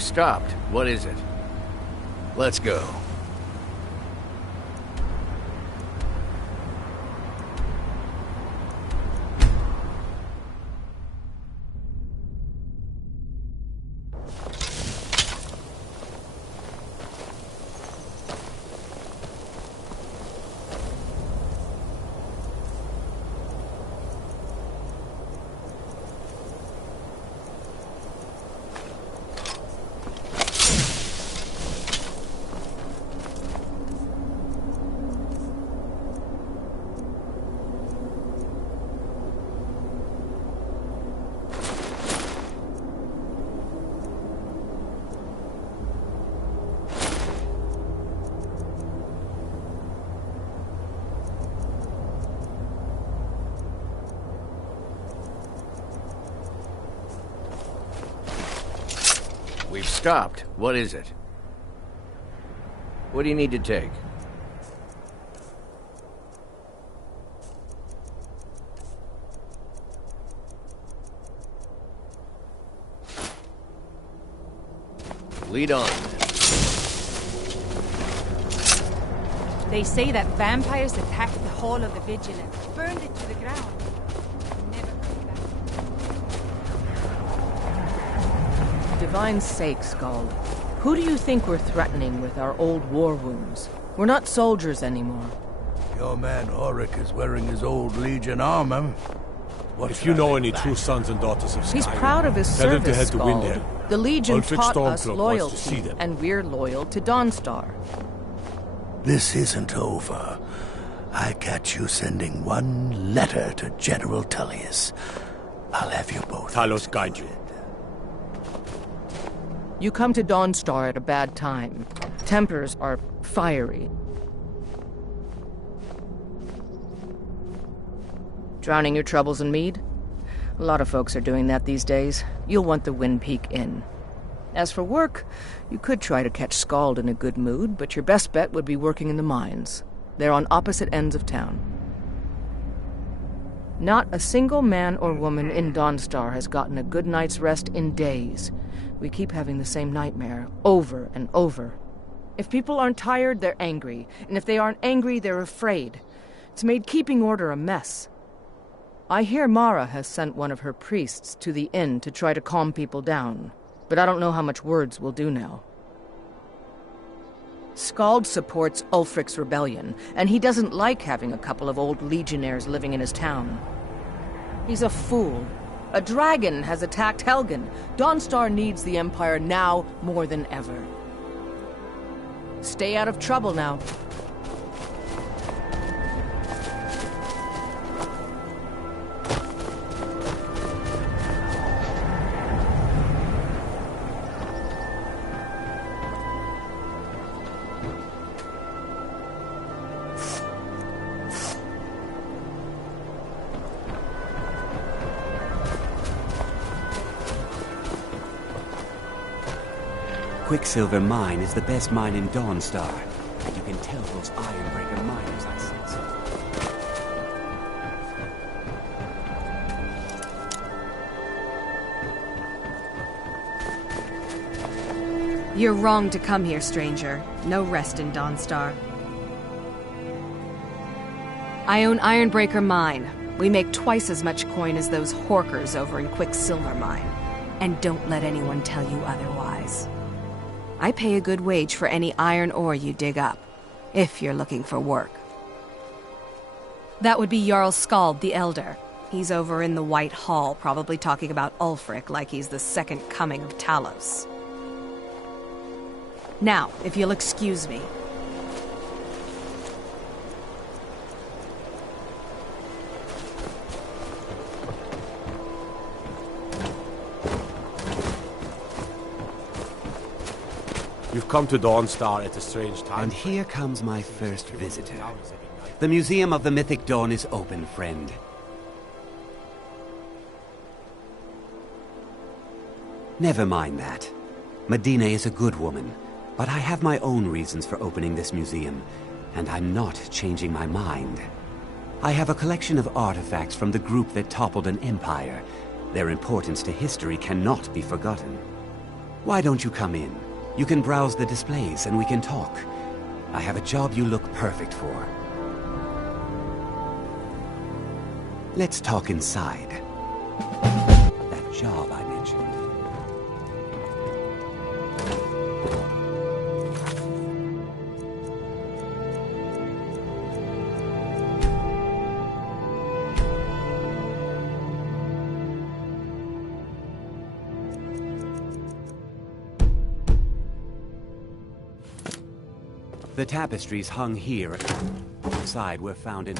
We've stopped. What is it? Let's go. We've stopped. What is it? What do you need to take? Lead on. They say that vampires attacked the Hall of the Vigilant, burned it to the ground. Never coming back. Divine's sake, Skald. Who do you think we're threatening with our old war wounds? We're not soldiers anymore. Your man Auric is wearing his old Legion armor. If you know any true sons and daughters of Skyrim, He's proud of his tell them to service, head to Skald. Windhelm. The Legion Ulfric taught us Stormcloak wants to see loyalty, them. and we're loyal to Dawnstar. This isn't over. I catch you sending one letter to General Tullius. I'll have you both. Talos guide you. You come to Dawnstar at a bad time. Tempers are fiery. Drowning your troubles in mead? A lot of folks are doing that these days. You'll want the Wind Peak Inn. As for work, you could try to catch Skald in a good mood, but your best bet would be working in the mines. They're on opposite ends of town. Not a single man or woman in Dawnstar has gotten a good night's rest in days. We keep having the same nightmare, over and over. If people aren't tired, they're angry. And if they aren't angry, they're afraid. It's made keeping order a mess. I hear Mara has sent one of her priests to the inn to try to calm people down. But I don't know how much words will do now. Skald supports Ulfric's rebellion, and he doesn't like having a couple of old legionnaires living in his town. He's a fool. A dragon has attacked Helgen. Dawnstar needs the Empire now more than ever. Stay out of trouble now. Quicksilver Mine is the best mine in Dawnstar. And you can tell those Ironbreaker miners I sense. You're wrong to come here, stranger. No rest in Dawnstar. I own Ironbreaker Mine. We make twice as much coin as those horkers over in Quicksilver Mine. And don't let anyone tell you otherwise. I pay a good wage for any iron ore you dig up, if you're looking for work. That would be Jarl Skald the Elder. He's over in the White Hall, probably talking about Ulfric like he's the second coming of Talos. Now, if you'll excuse me. You've come to Dawnstar at a strange time. And here comes my first visitor. The Museum of the Mythic Dawn is open, friend. Never mind that. Medina is a good woman, but I have my own reasons for opening this museum, and I'm not changing my mind. I have a collection of artifacts from the group that toppled an empire. Their importance to history cannot be forgotten. Why don't you come in? You can browse the displays and we can talk. I have a job you look perfect for. Let's talk inside. That job I mentioned. The tapestries hung here outside were found in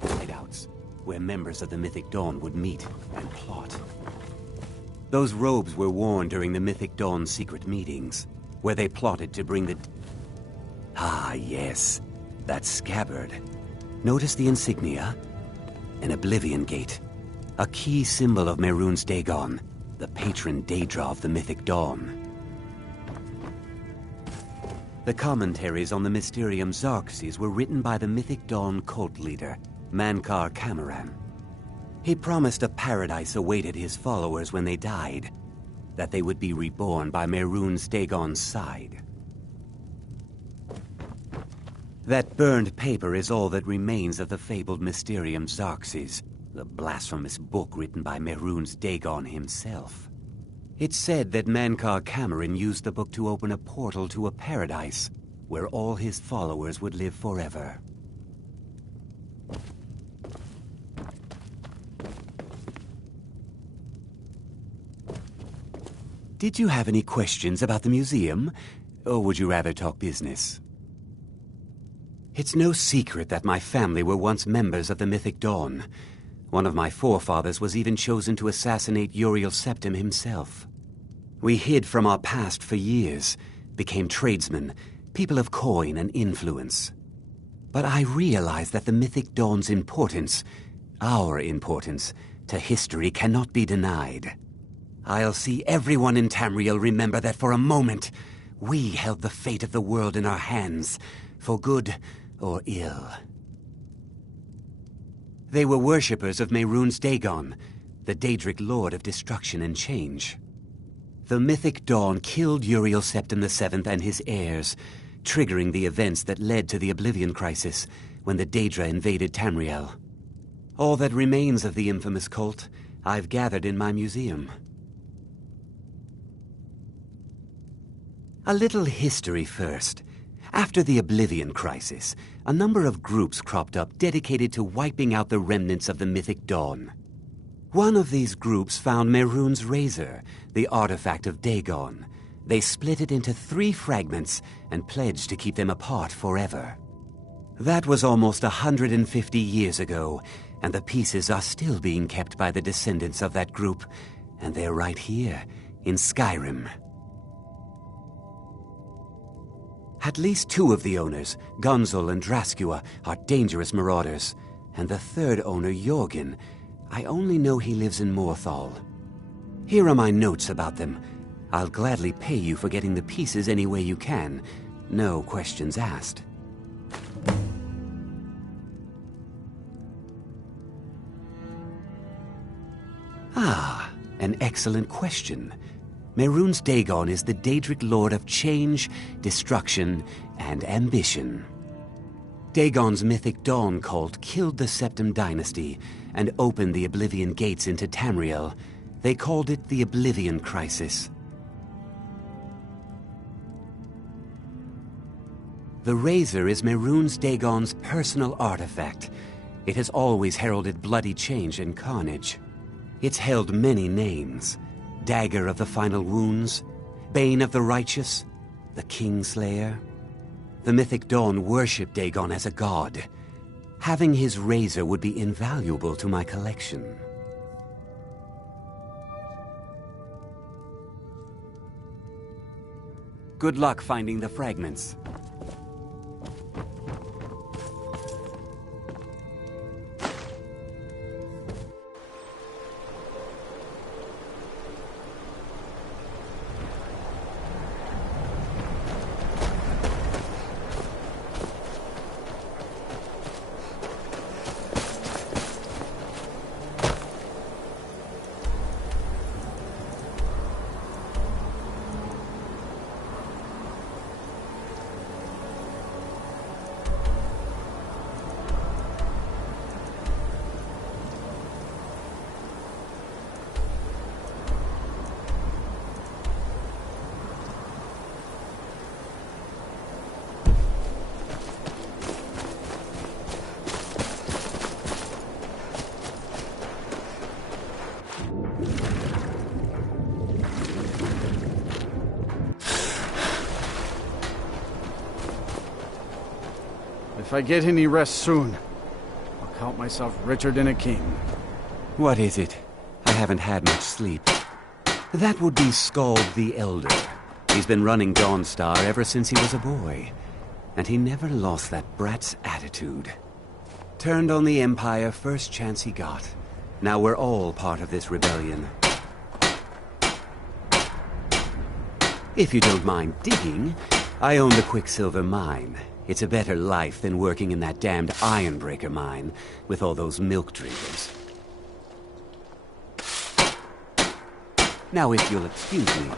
hideouts, where members of the Mythic Dawn would meet and plot. Those robes were worn during the Mythic Dawn's secret meetings, where they plotted to bring the... Ah, yes, that scabbard. Notice the insignia? An Oblivion Gate, a key symbol of Mehrunes Dagon, the patron Daedra of the Mythic Dawn. The commentaries on the Mysterium Xarxes were written by the Mythic Dawn cult leader, Mankar Camoran. He promised a paradise awaited his followers when they died, that they would be reborn by Mehrunes Dagon's side. That burned paper is all that remains of the fabled Mysterium Xarxes, the blasphemous book written by Mehrunes Dagon himself. It's said that Mankar Camoran used the book to open a portal to a paradise where all his followers would live forever. Did you have any questions about the museum, or would you rather talk business? It's no secret that my family were once members of the Mythic Dawn. One of my forefathers was even chosen to assassinate Uriel Septim himself. We hid from our past for years, became tradesmen, people of coin and influence. But I realized that the Mythic Dawn's importance, our importance, to history cannot be denied. I'll see everyone in Tamriel remember that for a moment, we held the fate of the world in our hands, for good or ill. They were worshippers of Mehrunes Dagon, the Daedric Lord of Destruction and Change. The Mythic Dawn killed Uriel Septim VII and his heirs, triggering the events that led to the Oblivion Crisis when the Daedra invaded Tamriel. All that remains of the infamous cult I've gathered in my museum. A little history first. After the Oblivion Crisis, a number of groups cropped up dedicated to wiping out the remnants of the Mythic Dawn. One of these groups found Mehrunes' razor, the artifact of Dagon. They split it into 3 fragments and pledged to keep them apart forever. That was almost 150 years ago, and the pieces are still being kept by the descendants of that group, and they're right here, in Skyrim. At least 2 of the owners, Gunzel and Draskua, are dangerous marauders, and the 3rd owner, Jorgen, I only know he lives in Morthal. Here are my notes about them. I'll gladly pay you for getting the pieces any way you can. No questions asked. Ah, an excellent question. Mehrunes Dagon is the Daedric Lord of Change, Destruction, and Ambition. Dagon's Mythic Dawn cult killed the Septim dynasty and opened the Oblivion Gates into Tamriel. They called it the Oblivion Crisis. The razor is Mehrunes Dagon's personal artifact. It has always heralded bloody change and carnage. It's held many names. Dagger of the Final Wounds, Bane of the Righteous, the Kingslayer. The Mythic Dawn worshipped Dagon as a god. Having his razor would be invaluable to my collection. Good luck finding the fragments. If I get any rest soon, I'll count myself richer than a king. What is it? I haven't had much sleep. That would be Skald the Elder. He's been running Dawnstar ever since he was a boy. And he never lost that brat's attitude. Turned on the Empire first chance he got. Now we're all part of this rebellion. If you don't mind digging, I own the Quicksilver Mine. It's a better life than working in that damned Ironbreaker mine with all those milk drinkers. Now if you'll excuse me.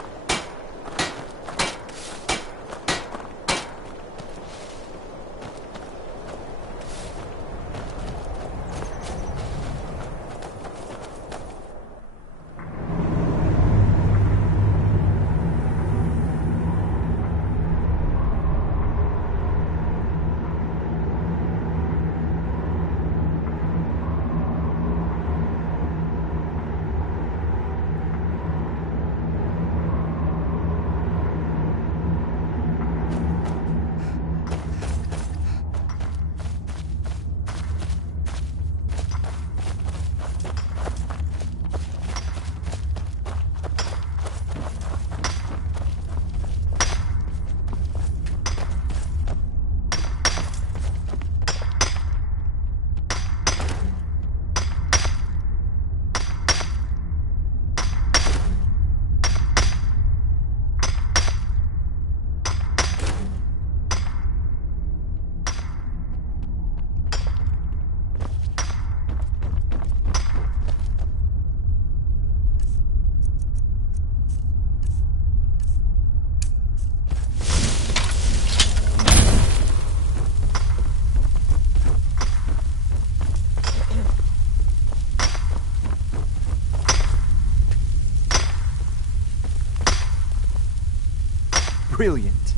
Brilliant.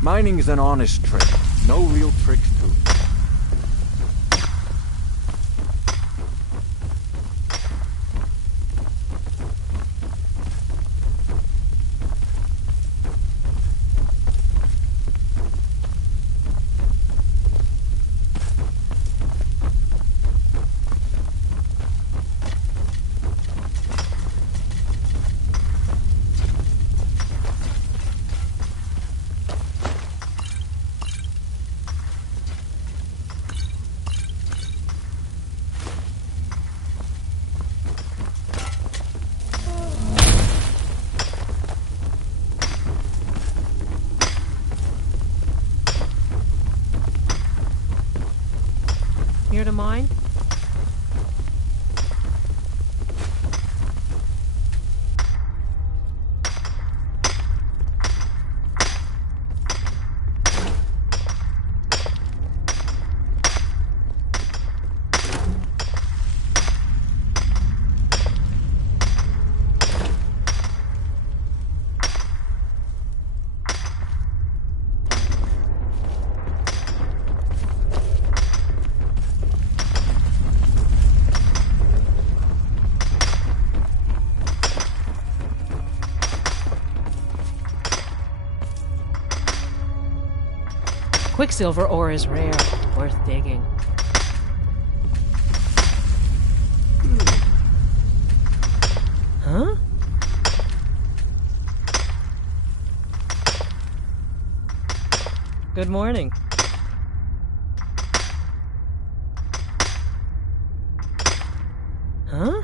Mining is an honest trade. No real tricks to it. Here to mine? Quicksilver ore is rare, worth digging. Huh? Good morning. Huh?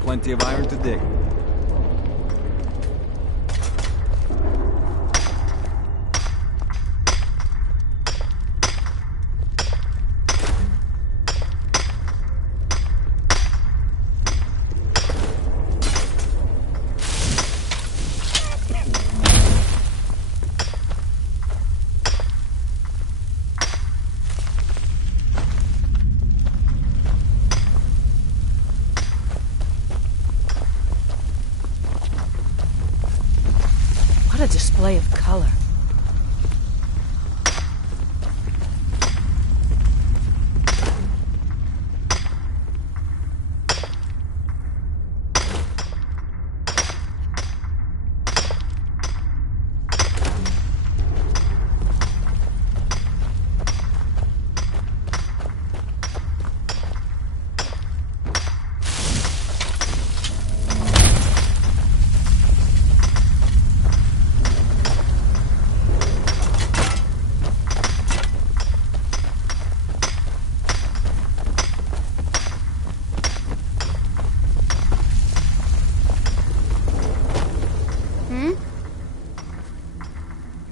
Plenty of iron to dig. display of color.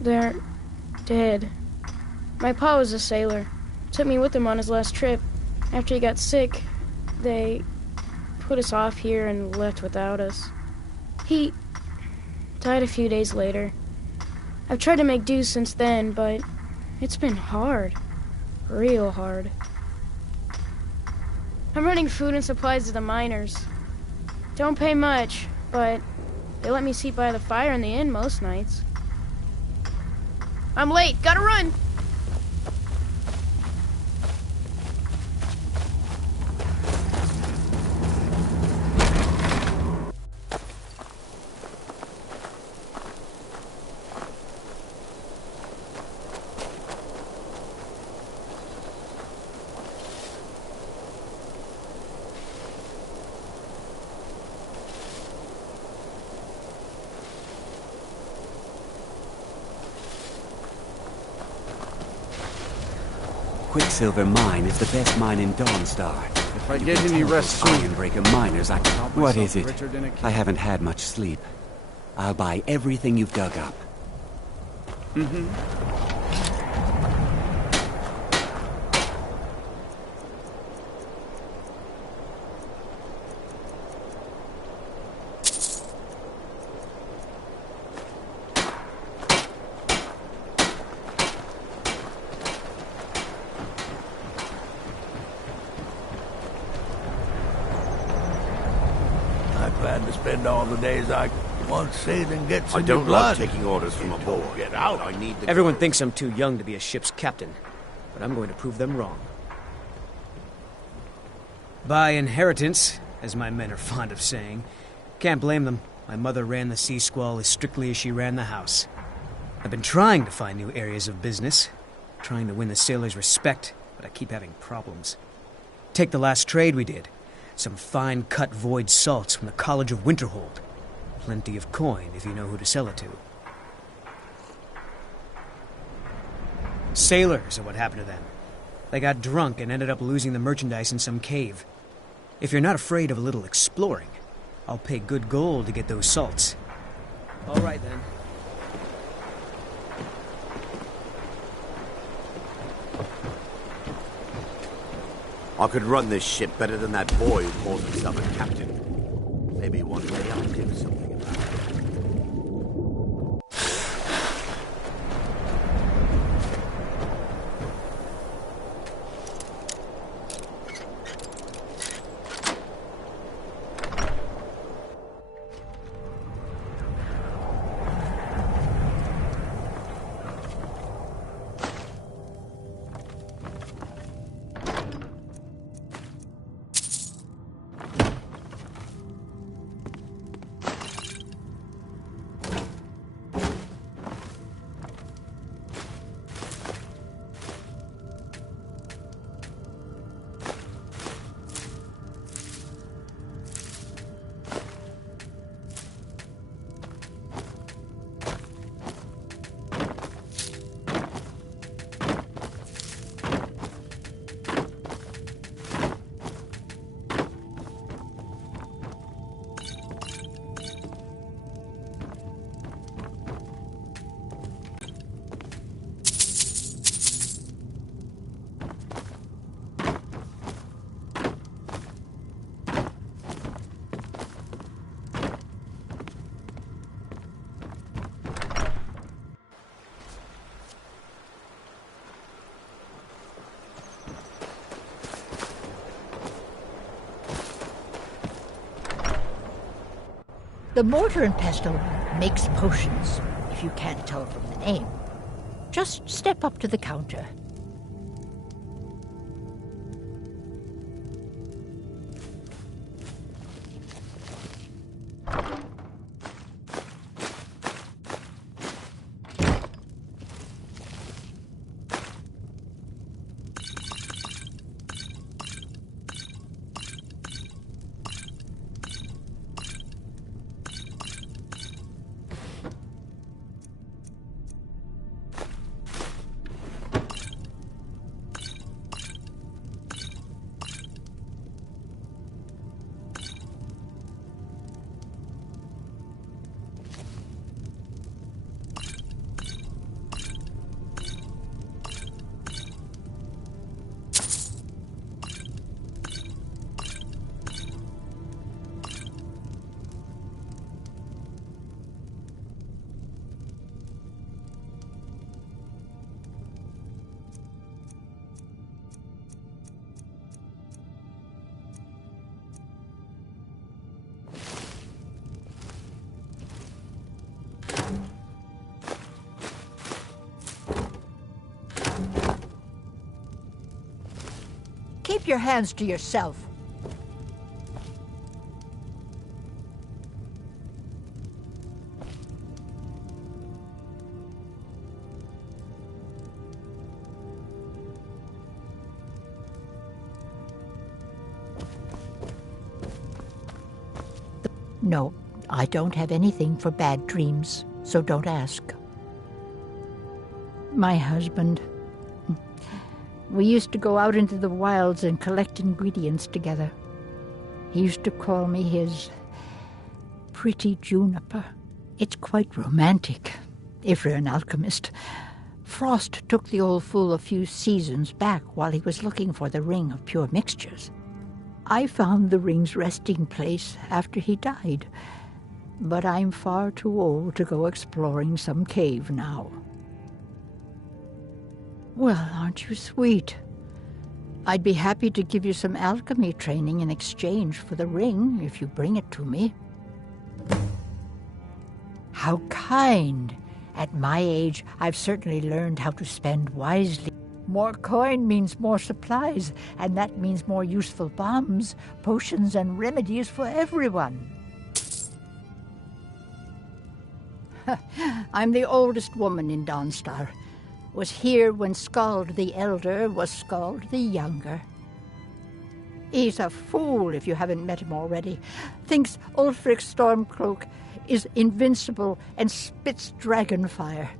They're dead. My pa was a sailor. Took me with him on his last trip. After he got sick, they put us off here and left without us. He died a few days later. I've tried to make do since then, but it's been hard. Real hard. I'm running food and supplies to the miners. Don't pay much, but they let me sleep by the fire in the inn most nights. I'm late. Gotta run! Quicksilver Mine is the best mine in Dawnstar. If I get any rest soon, Ironbreaker miners, What is it? I haven't had much sleep. I'll buy everything you've dug up. I plan to spend all the days I want saved and get some I don't new blood. like taking orders from a boy. Get out. I need the Everyone thinks I'm too young to be a ship's captain, but I'm going to prove them wrong. By inheritance, as my men are fond of saying. Can't blame them. My mother ran the Sea Squall as strictly as she ran the house. I've been trying to find new areas of business, trying to win the sailors' respect, but I keep having problems. Take the last trade we did. Some fine-cut void salts from the College of Winterhold. Plenty of coin if you know who to sell it to. Sailors are what happened to them. They got drunk and ended up losing the merchandise in some cave. If you're not afraid of a little exploring, I'll pay good gold to get those salts. All right, then. I could run this ship better than that boy who calls himself a captain. Maybe one day I'll do something about it. The mortar and pestle makes potions. if you can't tell from the name. Just step up to the counter. Keep your hands to yourself. No, I don't have anything for bad dreams, so don't ask. My husband. We used to go out into the wilds and collect ingredients together. He used to call me his pretty juniper. It's quite romantic, if you're an alchemist. Frost took the old fool a few seasons back while he was looking for the ring of pure mixtures. I found the ring's resting place after he died, but I'm far too old to go exploring some cave now. Well, aren't you sweet? I'd be happy to give you some alchemy training in exchange for the ring if you bring it to me. How kind! At my age, I've certainly learned how to spend wisely. More coin means more supplies, and that means more useful bombs, potions, and remedies for everyone. I'm the oldest woman in Dawnstar. Was here when Skald the Elder was Skald the Younger. He's a fool if you haven't met him already. Thinks Ulfric Stormcloak is invincible and spits dragon fire.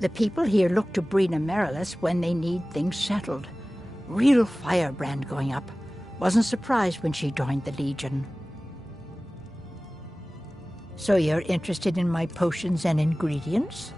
The people here look to Brina Marilis when they need things settled. Real firebrand going up. Wasn't surprised when she joined the Legion. So you're interested in my potions and ingredients?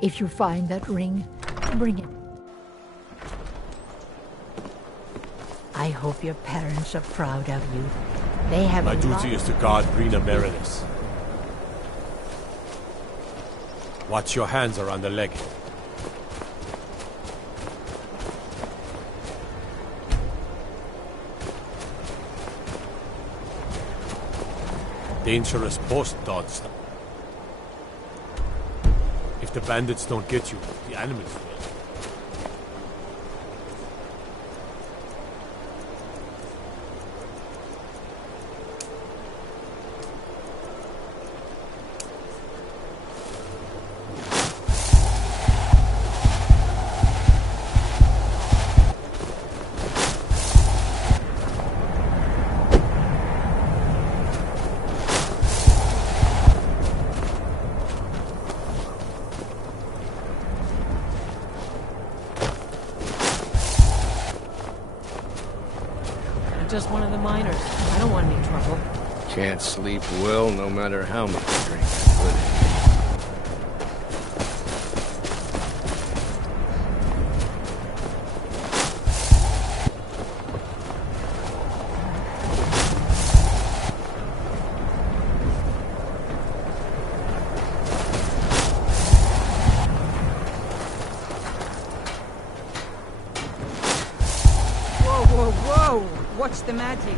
If you find that ring, bring it. I hope your parents are proud of you. They have My duty is to guard Brina Marilis. Watch your hands around the leg. Dangerous post, Dawnstar. If the bandits don't get you, the animals will. just one of the miners. I don't want any trouble. Can't sleep well no matter how much drink I put in. Whoa! What's the magic?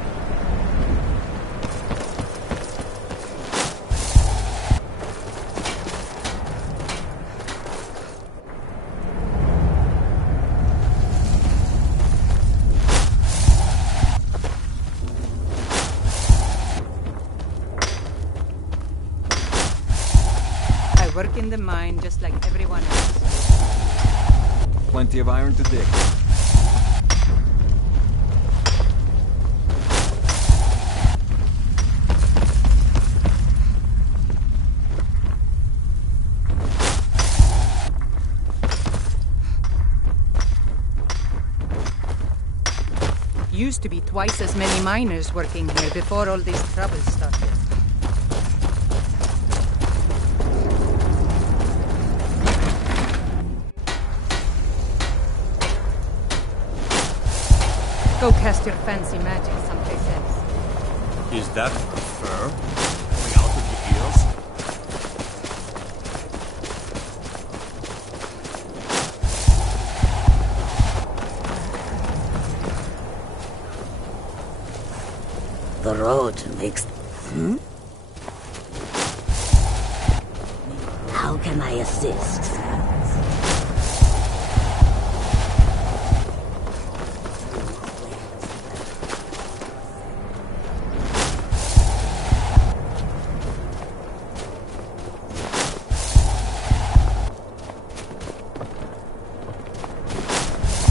I work in the mine just like everyone else. Plenty of iron to dig. Used to be twice as many miners working here before all these troubles started. Go cast your fancy magic someplace else. Is that fur coming out of your ears? The road makes... How can I assist?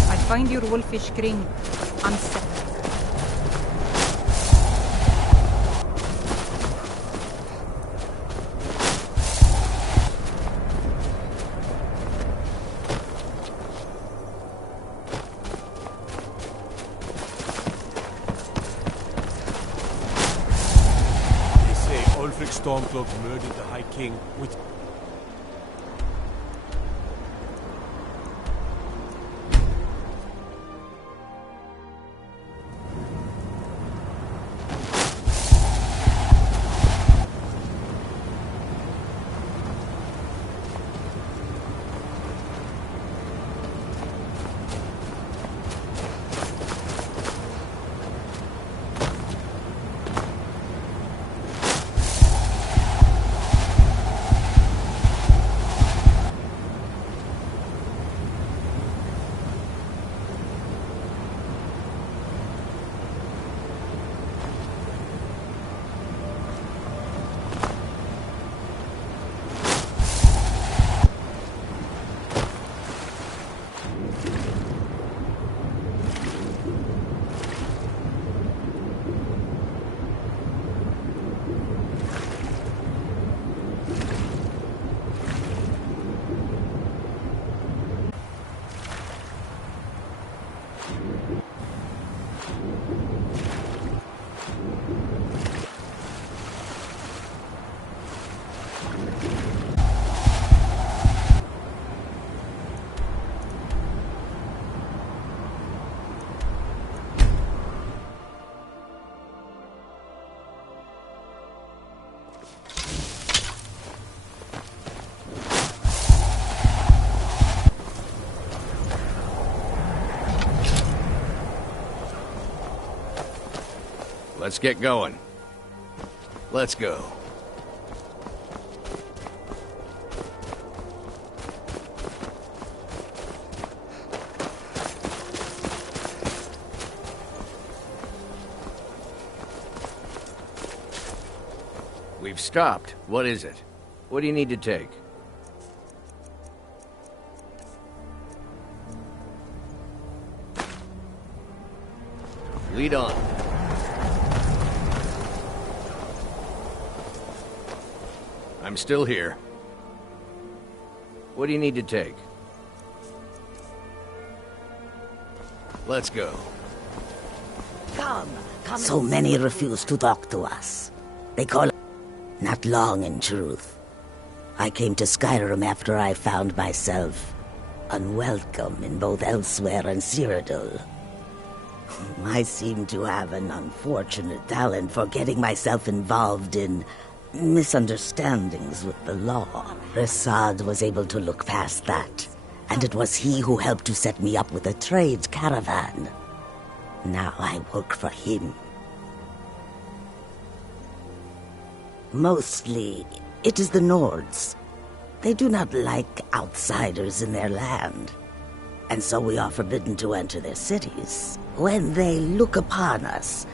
I'll find your wolfish ring. I'm set. Stormcloak murdered the High King with... Let's get going. Let's go. We've stopped. What is it? What do you need to take? Lead on. I'm still here. What do you need to take? Let's go. So many refuse to talk to us. They call it not long in truth. I came to Skyrim after I found myself unwelcome in both Elsewhere and Cyrodiil. I seem to have an unfortunate talent for getting myself involved in misunderstandings with the law. Rasad was able to look past that, and it was he who helped to set me up with a trade caravan. Now I work for him. Mostly, it is the Nords. They do not like outsiders in their land, and so we are forbidden to enter their cities. When they look upon us,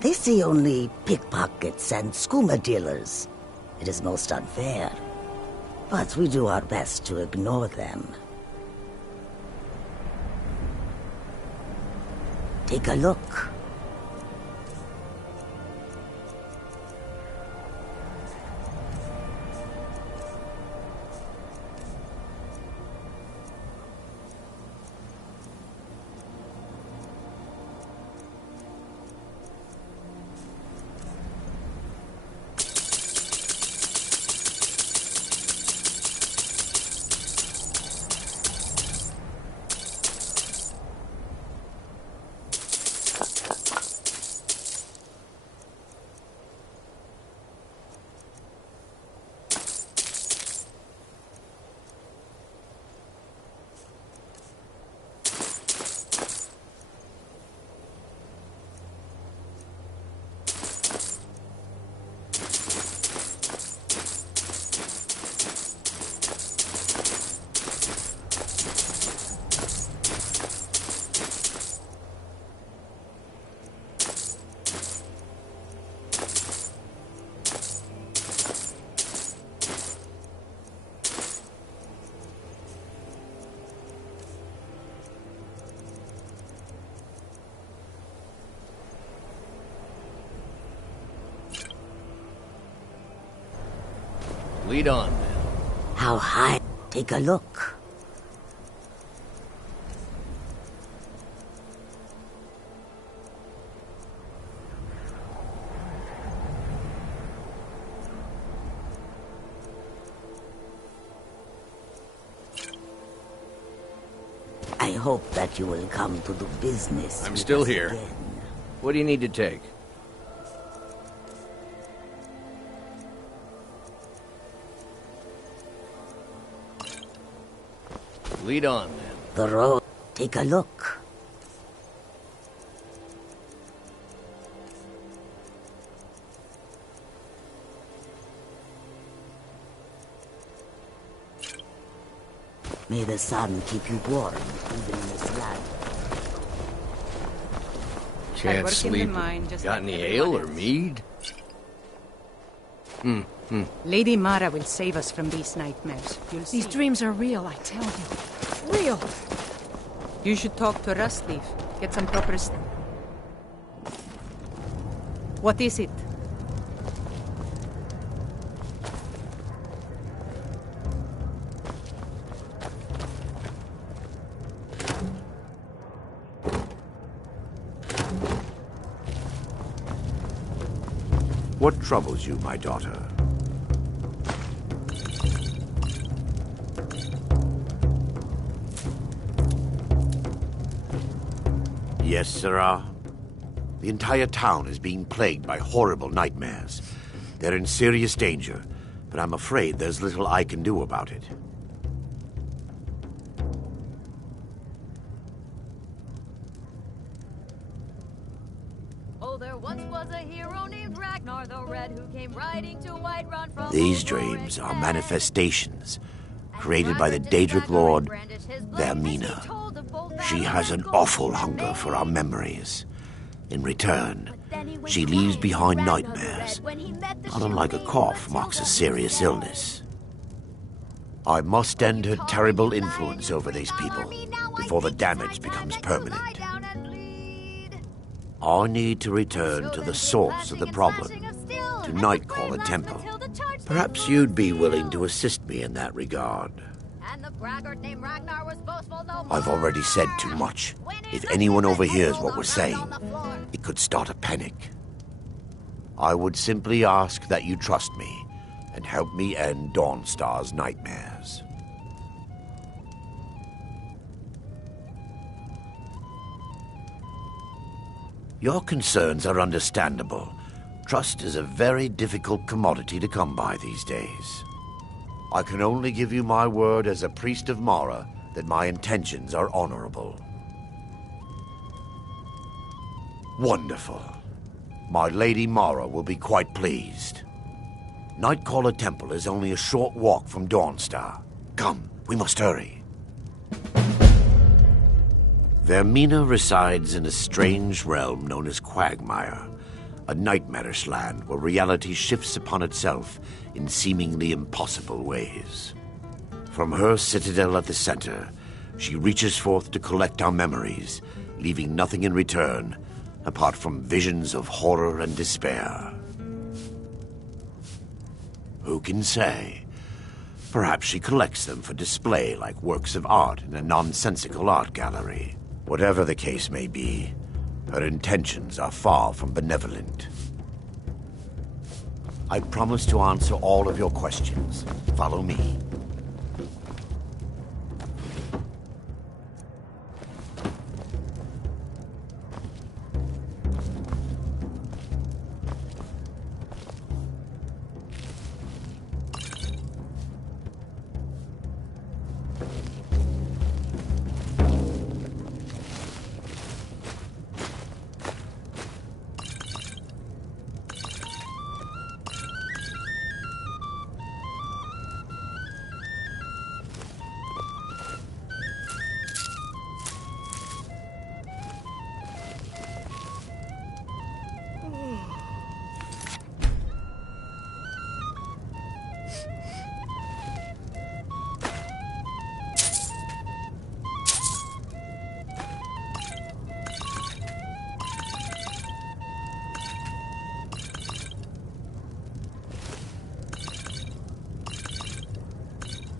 they see only pickpockets and skooma dealers. It is most unfair, but we do our best to ignore them. Take a look. Lead on, then. How high? Take a look. I hope that you will come to do business. I'm still here. Again. What do you need to take? Lead on, then. The road. Take a look. May the sun keep you warm, even in this land. Can't sleep. Got any ale or mead? Lady Mara will save us from these nightmares. You'll see. These dreams are real, I tell you. Real. You should talk to Rustleaf. Get some proper What is it? What troubles you, my daughter? Yes, sirrah. The entire town is being plagued by horrible nightmares. They're in serious danger, but I'm afraid there's little I can do about it. Oh, there once was a hero named Ragnar the Red who came riding to Whiterun from These dreams are manifestations created by the Daedric Lord, Vermina. She has an awful hunger for our memories. In return, she leaves behind nightmares, not unlike a cough marks a serious illness. I must end her terrible influence over these people before the damage becomes permanent. I need to return to the source of the problem, to Nightcaller Temple. Perhaps you'd be willing to assist me in that regard. And the braggart named Ragnar was boastful no more. I've already said too much. If anyone overhears what we're saying, it could start a panic. I would simply ask that you trust me and help me end Dawnstar's nightmares. Your concerns are understandable. Trust is a very difficult commodity to come by these days. I can only give you my word as a priest of Mara that my intentions are honorable. Wonderful. My Lady Mara will be quite pleased. Nightcaller Temple is only a short walk from Dawnstar. Come, we must hurry. Vermina resides in a strange realm known as Quagmire, a nightmarish land where reality shifts upon itself in seemingly impossible ways. From her citadel at the center, she reaches forth to collect our memories, leaving nothing in return apart from visions of horror and despair. Who can say? Perhaps she collects them for display like works of art in a nonsensical art gallery. Whatever the case may be, her intentions are far from benevolent. I promise to answer all of your questions. Follow me.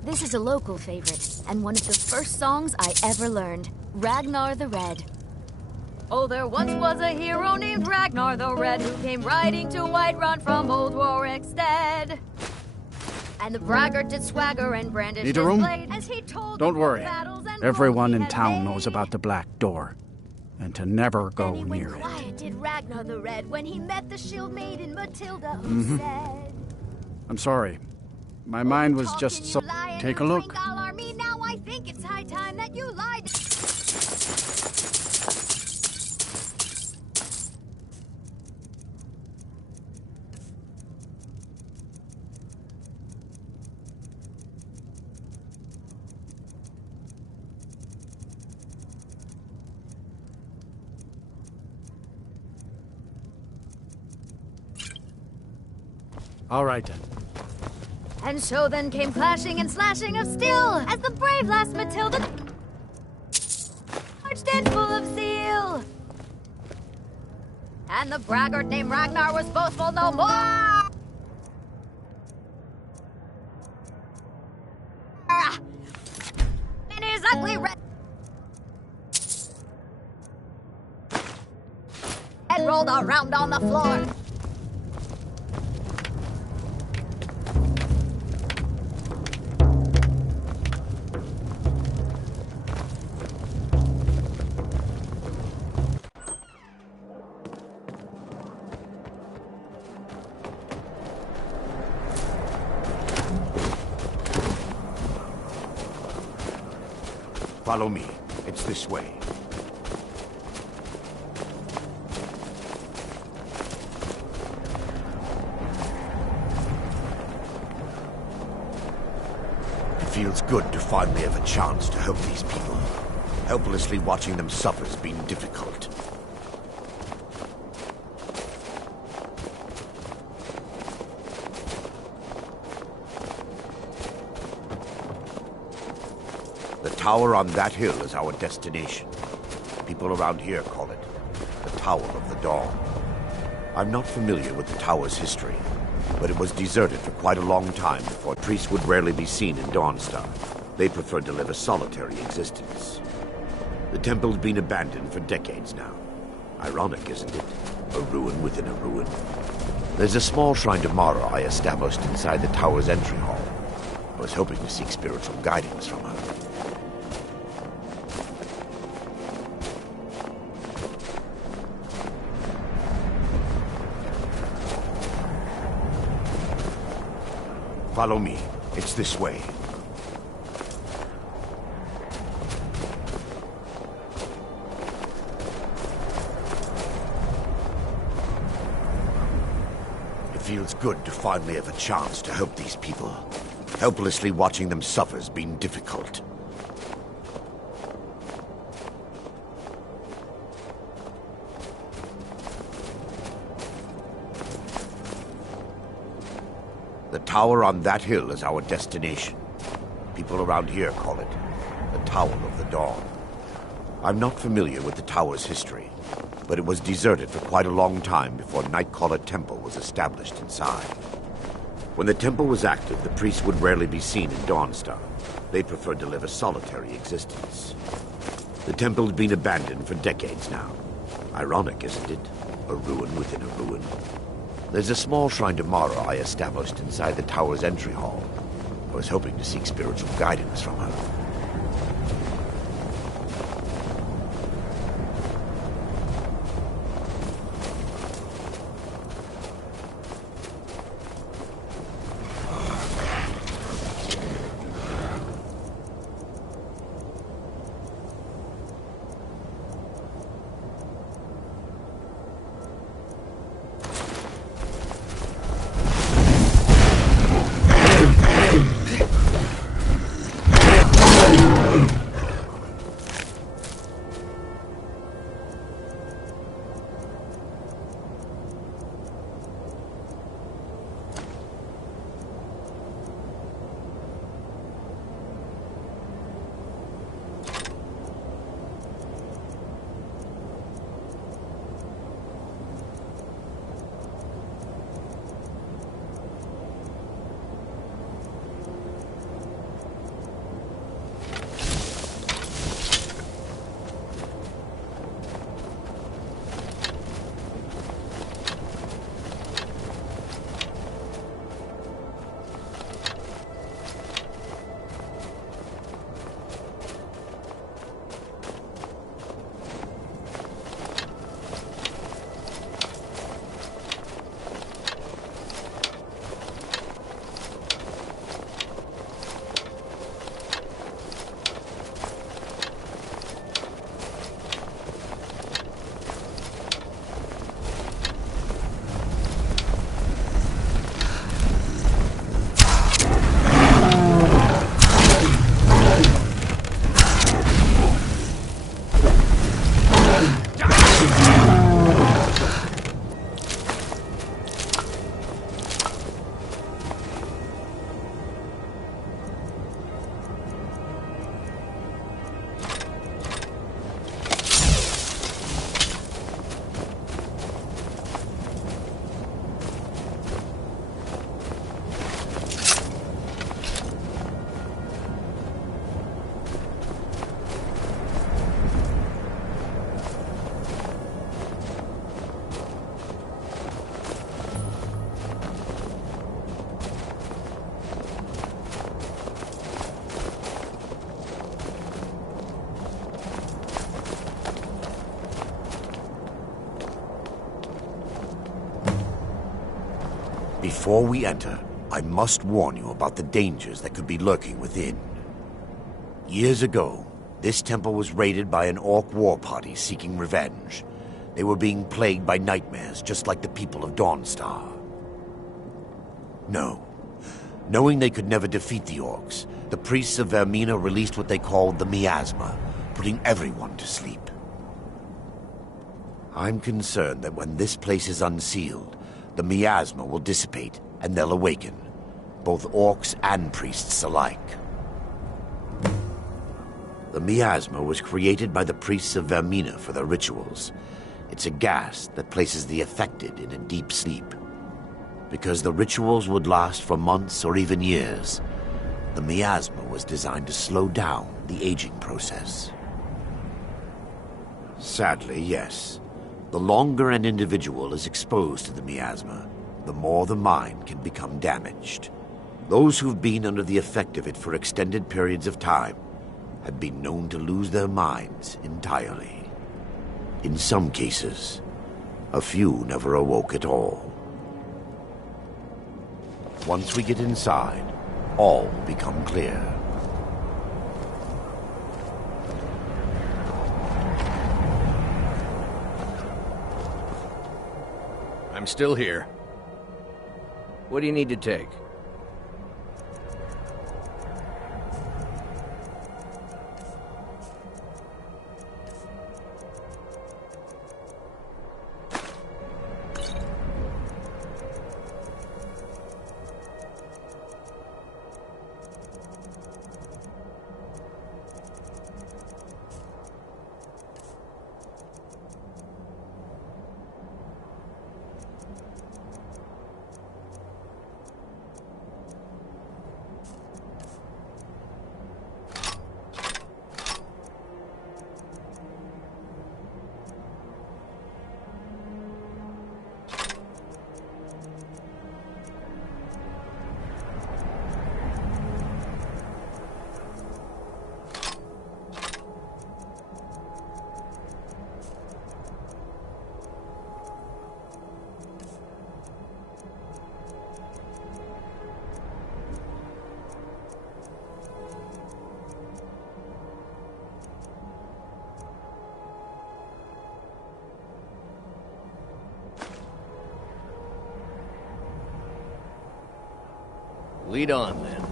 This is a local favorite, and one of the first songs I ever learned, Ragnar the Red. Oh, there once was a hero named Ragnar the Red who came riding to Whiterun from old Warwickstead. And the braggart did swagger and brandish Need a his room? blade as he told Don't of the worry. battles and Everyone roles he in had town made. knows about the Black Door, and to never go Then he near went it. quiet, did Ragnar the Red, when he met the shield maiden Matilda, who said, I'm sorry. My mind was just so... Take a look. Army, now I think it's high time that you lied. All right, then. And so then came clashing and slashing of steel as the brave lass Matilda marched in full of zeal. And the braggart named Ragnar was boastful no more. And his ugly red head rolled around on the floor. Follow me. It's this way. It feels good to finally have a chance to help these people. Helplessly watching them suffer has been difficult. The tower on that hill is our destination. People around here call it the Tower of the Dawn. I'm not familiar with the tower's history, but it was deserted for quite a long time before priests would rarely be seen in Dawnstar. They preferred to live a solitary existence. The temple's been abandoned for decades now. Ironic, isn't it? A ruin within a ruin. There's a small shrine to Mara I established inside the tower's entry hall. I was hoping to seek spiritual guidance from her. Follow me. It's this way. It feels good to finally have a chance to help these people. Helplessly watching them suffer's been difficult. The tower on that hill is our destination. People around here call it the Tower of the Dawn. I'm not familiar with the tower's history, but it was deserted for quite a long time before Nightcaller Temple was established inside. When the temple was active, the priests would rarely be seen in Dawnstar. They preferred to live a solitary existence. The temple's been abandoned for decades now. Ironic, isn't it? A ruin within a ruin. There's a small shrine to Mara I established inside the tower's entry hall. I was hoping to seek spiritual guidance from her. Before we enter, I must warn you about the dangers that could be lurking within. Years ago, this temple was raided by an orc war party seeking revenge. They were being plagued by nightmares, just like the people of Dawnstar. Knowing they could never defeat the orcs, the priests of Vermina released what they called the miasma, putting everyone to sleep. I'm concerned that when this place is unsealed, the miasma will dissipate and they'll awaken, both orcs and priests alike. The miasma was created by the priests of Vermina for their rituals. It's a gas that places the affected in a deep sleep. Because the rituals would last for months or even years, The miasma was designed to slow down the aging process. Sadly, yes. The longer an individual is exposed to the miasma, the more the mind can become damaged. Those who've been under the effect of it for extended periods of time have been known to lose their minds entirely. In some cases, a few never awoke at all. Once we get inside, all will become clear. I'm still here. What do you need to take? Lead on, then.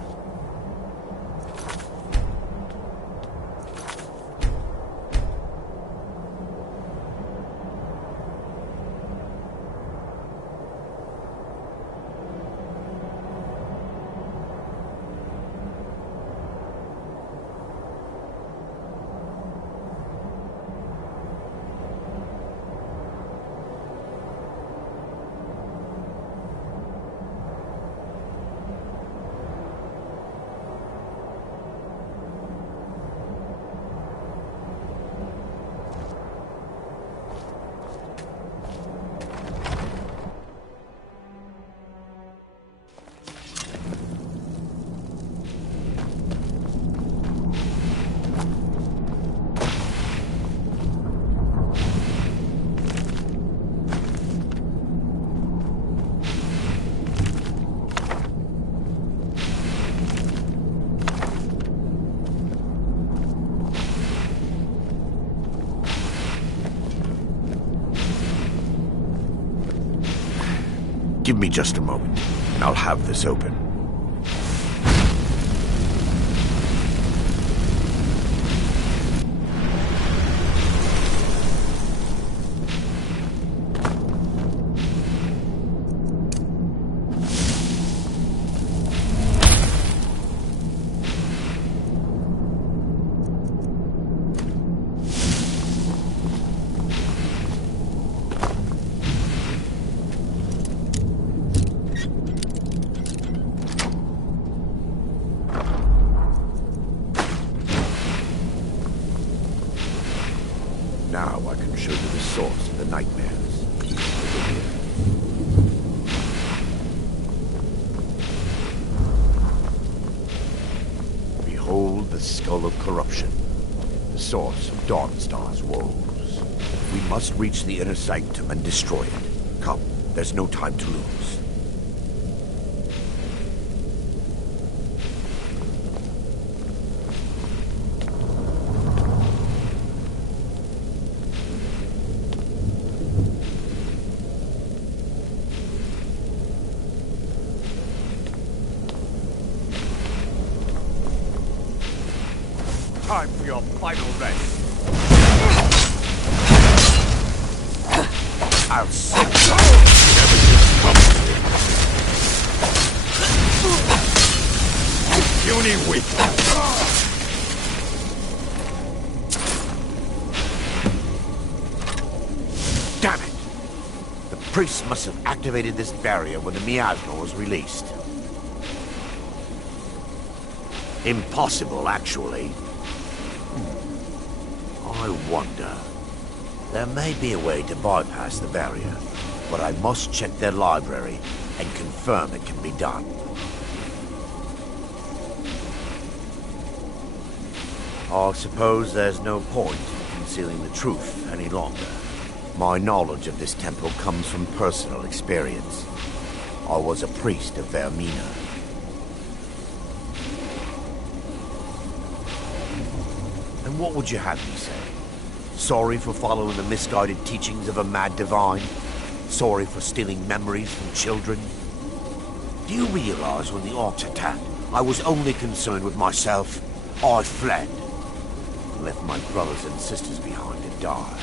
Give me just a moment, and I'll have this open. Now I can show you the source of the nightmares. Behold the skull of corruption, the source of Dawnstar's woes. We must reach the inner sanctum and destroy it. Come, there's no time to lose. Time for your final rest. I'll set you. Never just come. Puny weak. Damn it! The priest must have activated this barrier when the miasma was released. Impossible, actually. I wonder. There may be a way to bypass the barrier, but I must check their library and confirm it can be done. I suppose there's no point in concealing the truth any longer. My knowledge of this temple comes from personal experience. I was a priest of Vermina. And what would you have me say? Sorry for following the misguided teachings of a mad divine? Sorry for stealing memories from children? Do you realize when the orcs attacked, I was only concerned with myself? I fled. Left my brothers and sisters behind to die.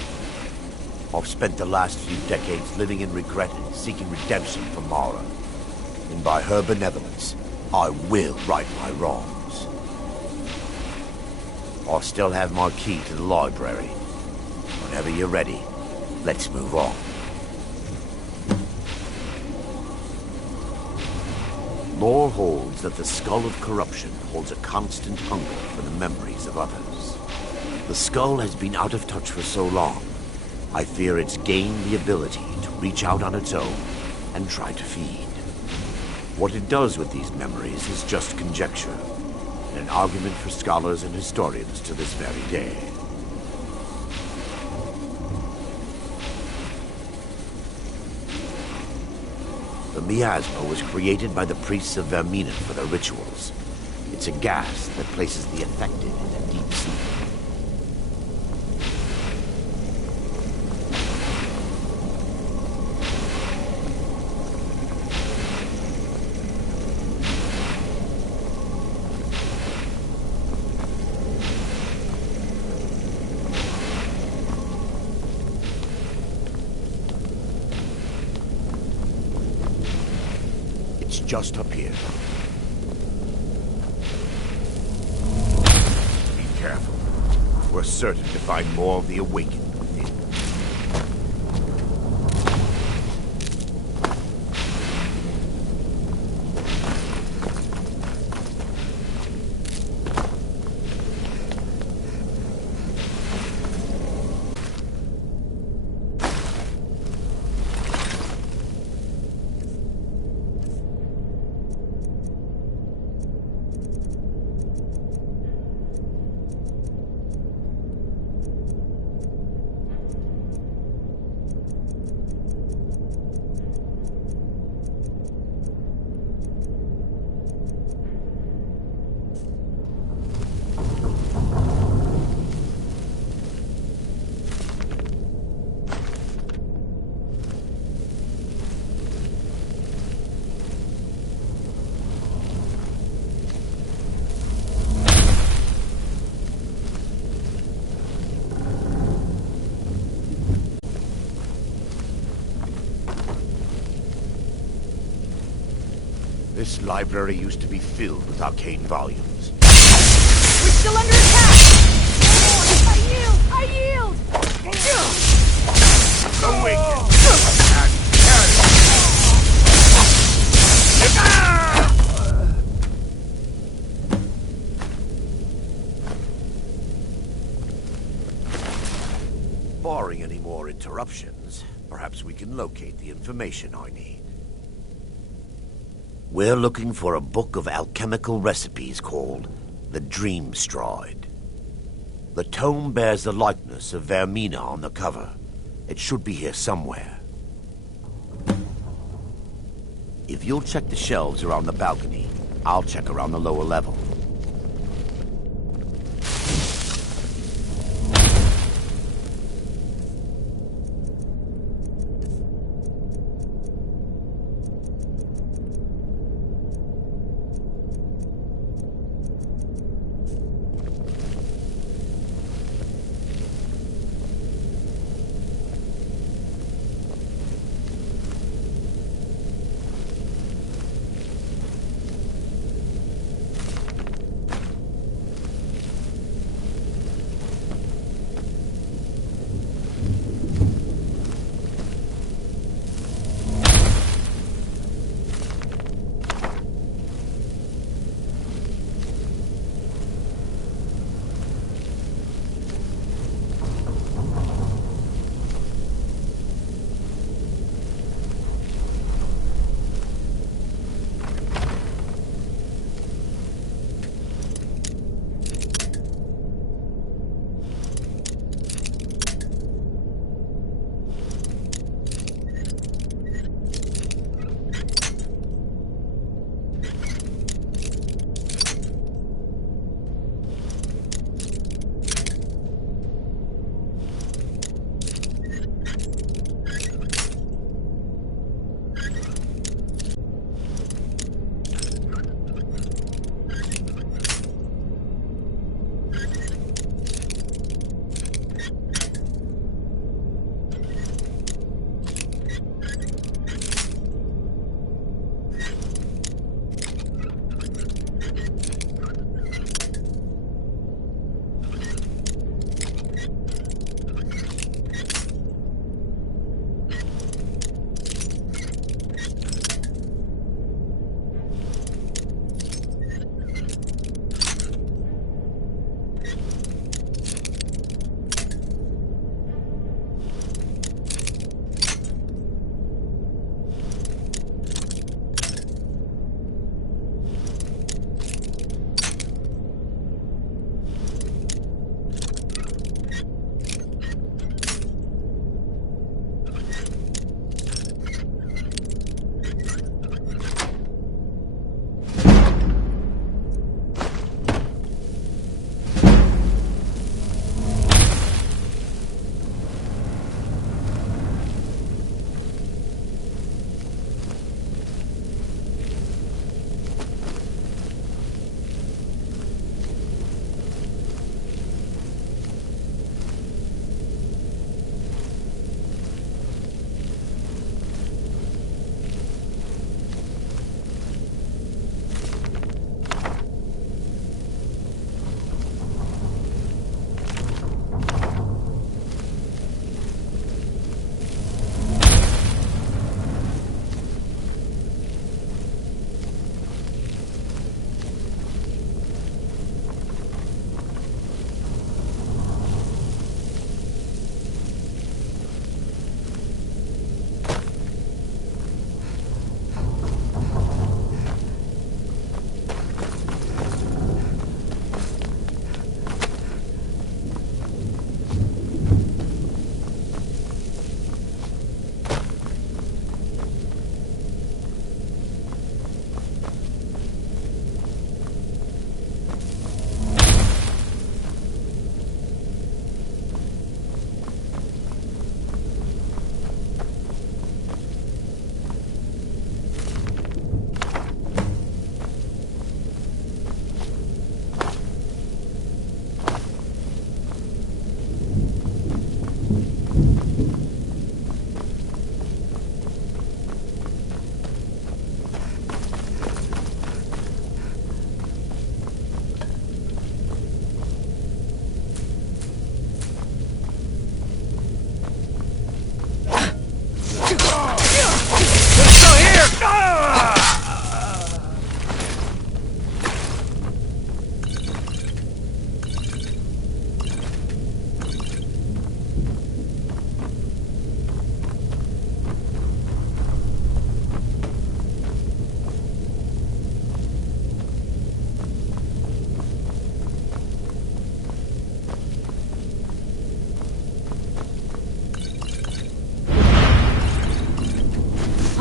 I've spent the last few decades living in regret and seeking redemption from Mara. And by her benevolence, I will right my wrongs. I still have my key to the library. Whenever you're ready, let's move on. Lore holds that the skull of corruption holds a constant hunger for the memories of others. The skull has been out of touch for so long, I fear it's gained the ability to reach out on its own and try to feed. What it does with these memories is just conjecture, and an argument for scholars and historians to this very day. The miasma was created by the priests of Vermina for their rituals. It's a gas that places the affected in a deep sleep. Just up here. Be careful. We're certain to find more of the awakened within. This library used to be filled with arcane volumes. We're still under attack! I yield! I yield! Awaken! Barring any more interruptions, perhaps we can locate the information I need. We're looking for a book of alchemical recipes called the Dream Stride. The tome bears the likeness of Vermina on the cover. It should be here somewhere. If you'll check the shelves around the balcony, I'll check around the lower level.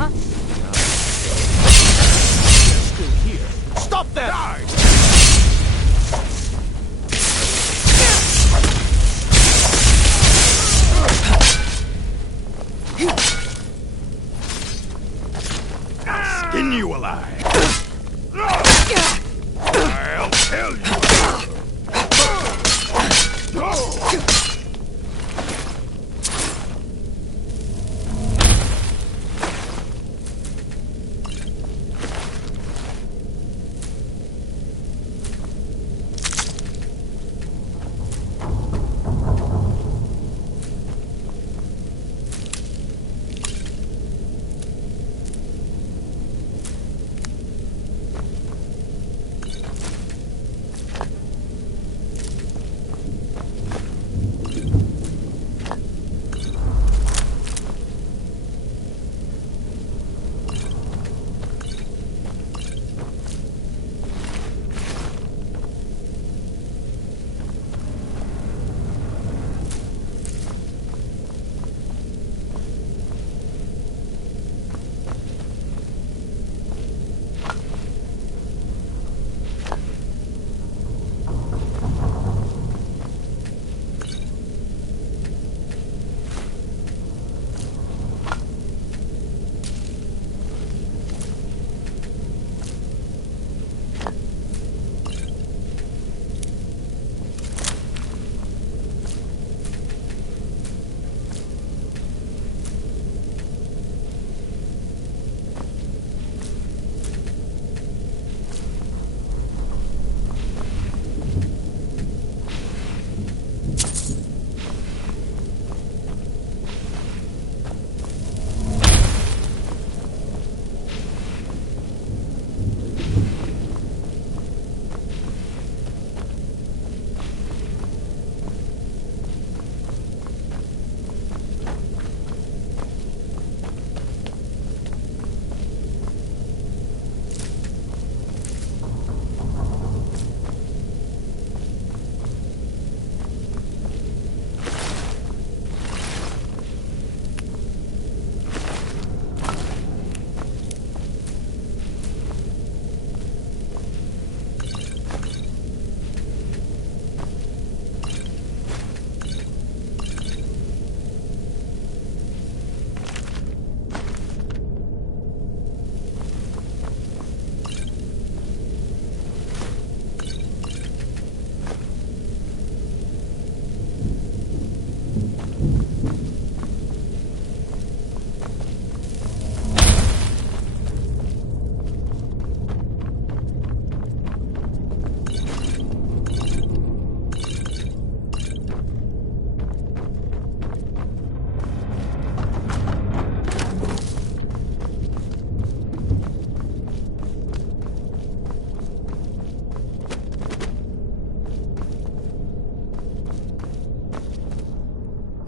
Huh? They're still here. Stop them! Die! Skin you alive. I'll tell you.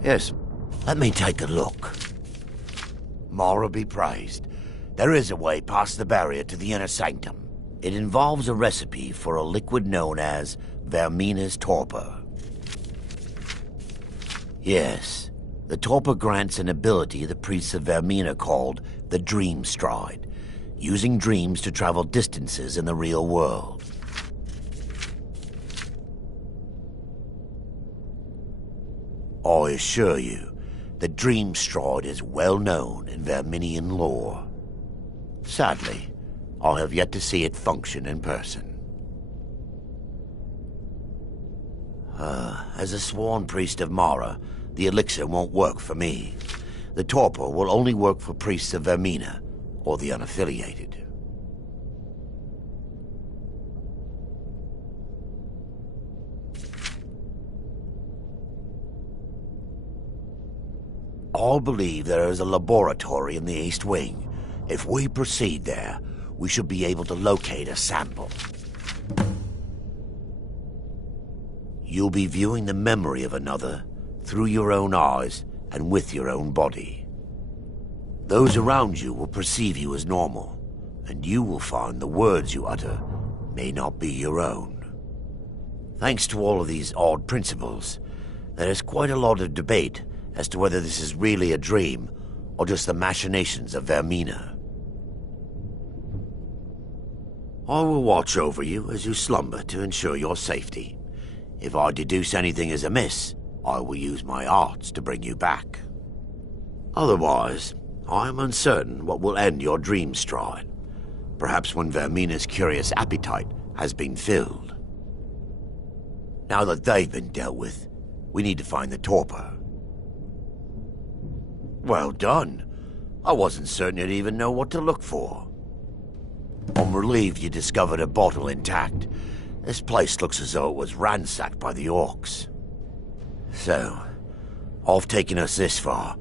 Yes, let me take a look. Mara be praised. There is a way past the barrier to the inner sanctum. It involves a recipe for a liquid known as Vermina's torpor. Yes, the torpor grants an ability the priests of Vermina called the Dream Stride, using dreams to travel distances in the real world. I assure you, the Dream Stride is well known in Verminian lore. Sadly, I have yet to see it function in person. As a sworn priest of Mara, the elixir won't work for me. The torpor will only work for priests of Vermina, or the unaffiliated. I believe there is a laboratory in the East Wing. If we proceed there, we should be able to locate a sample. You'll be viewing the memory of another through your own eyes and with your own body. Those around you will perceive you as normal, and you will find the words you utter may not be your own. Thanks to all of these odd principles, there is quite a lot of debate as to whether this is really a dream or just the machinations of Vermina? I will watch over you as you slumber to ensure your safety. If I deduce anything is amiss, I will use my arts to bring you back. Otherwise, I am uncertain what will end your dream stride. Perhaps when Vermina's curious appetite has been filled. Now that they've been dealt with, we need to find the torpor. Well done. I wasn't certain you'd even know what to look for. I'm relieved you discovered a bottle intact. This place looks as though it was ransacked by the orcs. So, I've taken us this far,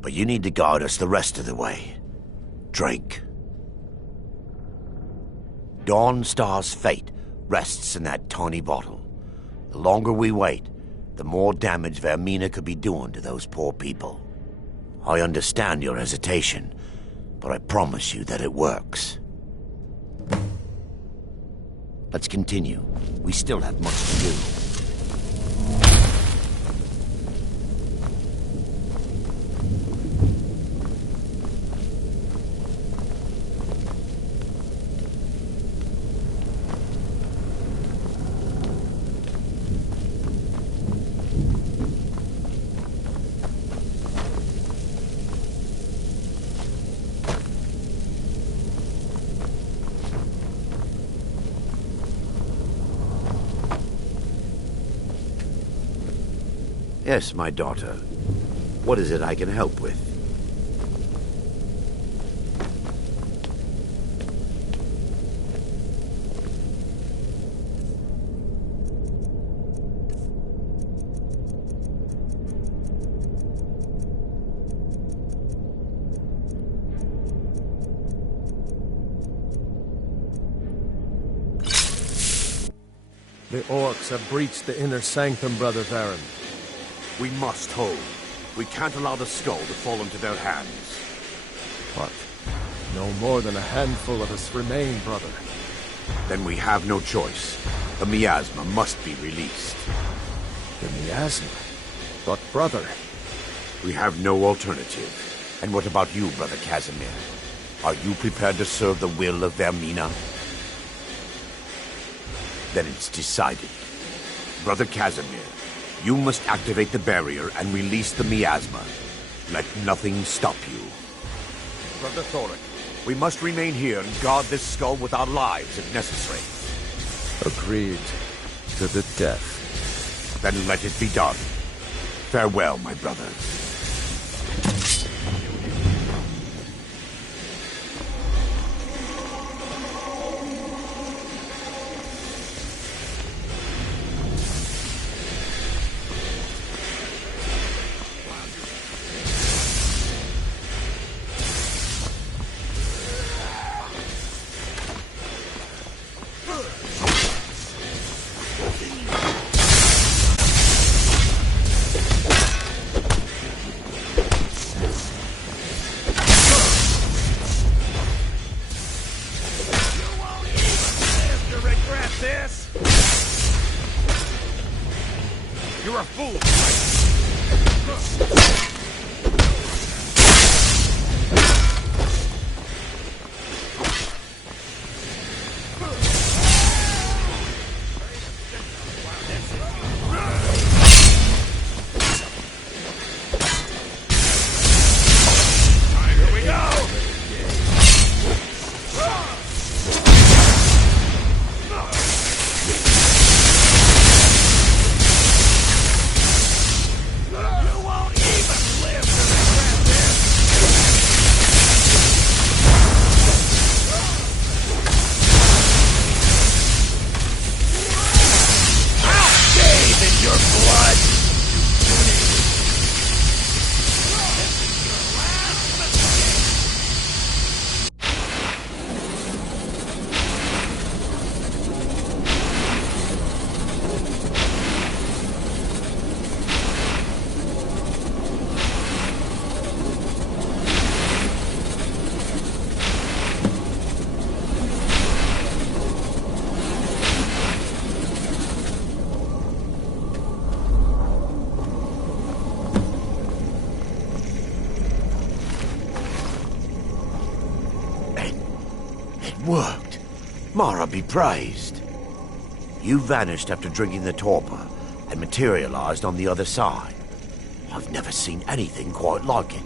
but you need to guide us the rest of the way. Drink. Dawnstar's fate rests in that tiny bottle. The longer we wait, the more damage Vermina could be doing to those poor people. I understand your hesitation, but I promise you that it works. Let's continue. We still have much to do. Yes, my daughter. What is it I can help with? The orcs have breached the inner sanctum, Brother Varen. We must hold. We can't allow the skull to fall into their hands. But no more than a handful of us remain, brother. Then we have no choice. The miasma must be released. The miasma? But brother... We have no alternative. And what about you, Brother Casimir? Are you prepared to serve the will of Vermina? Then it's decided. Brother Casimir, you must activate the barrier and release the miasma. Let nothing stop you. Brother Thoric, we must remain here and guard this skull with our lives if necessary. Agreed. To the death. Then let it be done. Farewell, my brothers. You're a fool! It worked. Mara be praised. You vanished after drinking the torpor and materialized on the other side. I've never seen anything quite like it.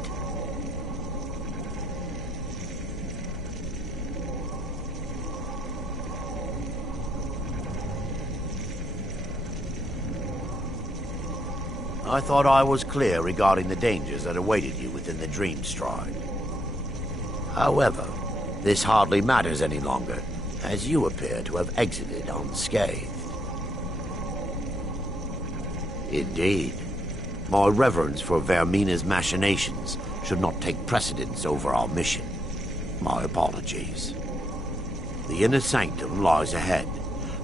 I thought I was clear regarding the dangers that awaited you within the Dream Stride. However, this hardly matters any longer, as you appear to have exited unscathed. Indeed. My reverence for Vermina's machinations should not take precedence over our mission. My apologies. The inner sanctum lies ahead.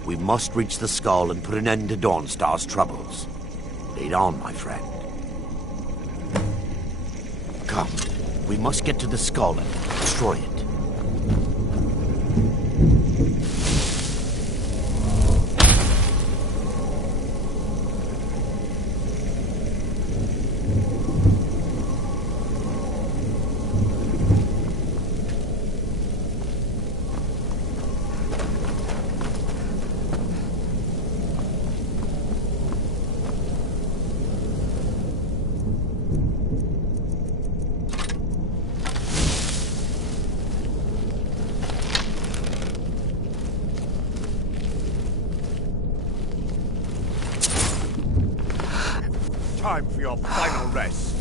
We must reach the skull and put an end to Dawnstar's troubles. Lead on, my friend. Come, we must get to the skull and destroy it. Time for your final rest.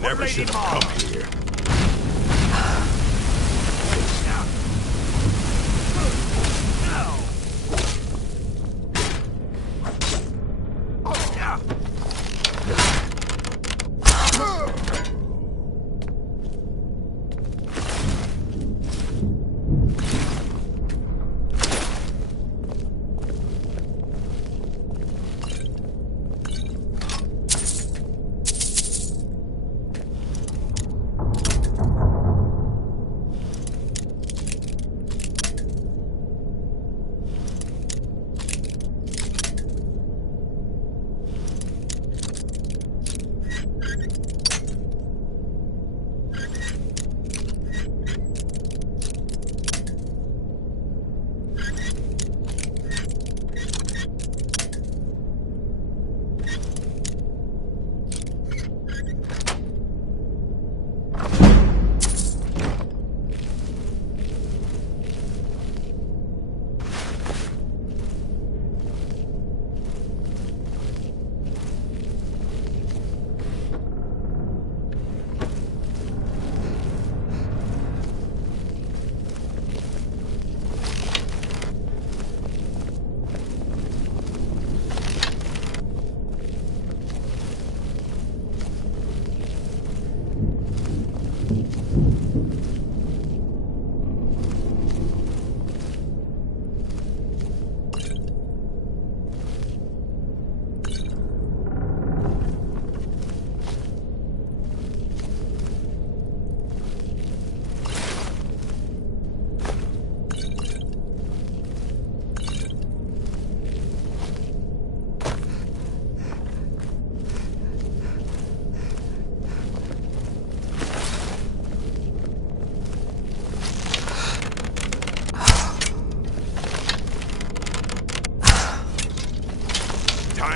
Never should have come here.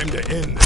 time to end.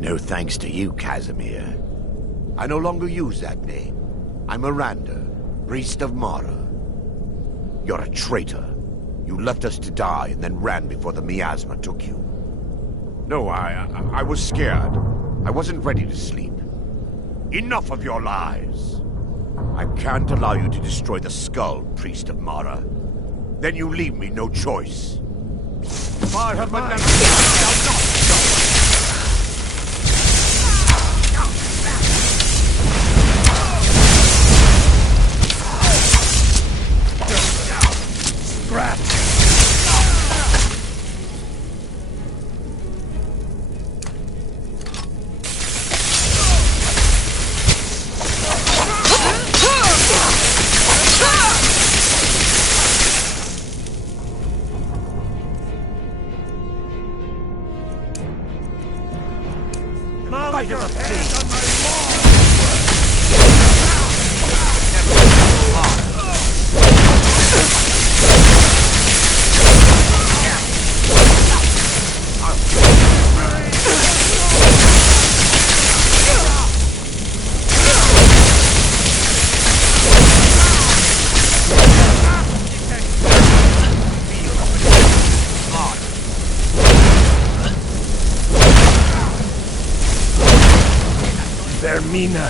No thanks to you, Casimir. I no longer use that name. I'm Miranda, priest of Mara. You're a traitor. You left us to die and then ran before the miasma took you. No, I was scared. I wasn't ready to sleep. Enough of your lies. I can't allow you to destroy the skull, priest of Mara. Then you leave me no choice. My benevolence shall not stop. Scratch! Fight of the King! Vermina.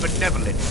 Benevolence.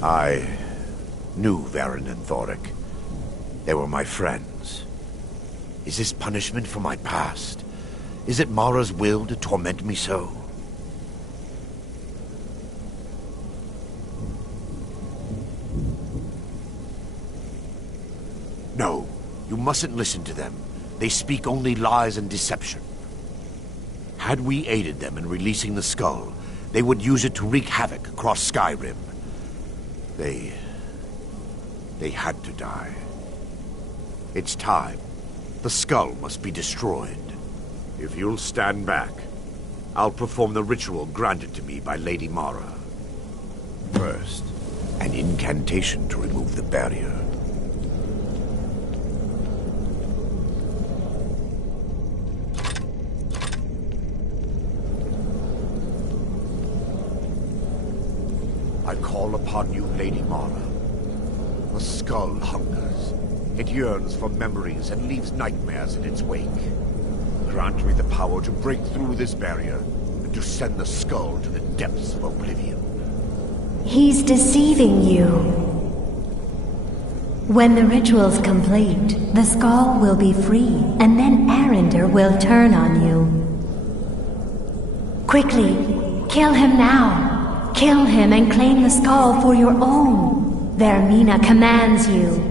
I knew Varen and Thoric. They were my friends. Is this punishment for my past? Is it Mara's will to torment me so? No, you mustn't listen to them. They speak only lies and deception. Had we aided them in releasing the skull, they would use it to wreak havoc across Skyrim. They had to die. It's time. The skull must be destroyed. If you'll stand back, I'll perform the ritual granted to me by Lady Mara. First, an incantation to remove the barrier. I call upon you, Lady Mara. The skull hungers. It yearns for memories and leaves nightmares in its wake. grant me the power to break through this barrier and to send the skull to the depths of oblivion. He's deceiving you. When the ritual's complete, the skull will be free, and then Arender will turn on you. Quickly, kill him now. Kill him and claim the skull for your own. Vermina commands you.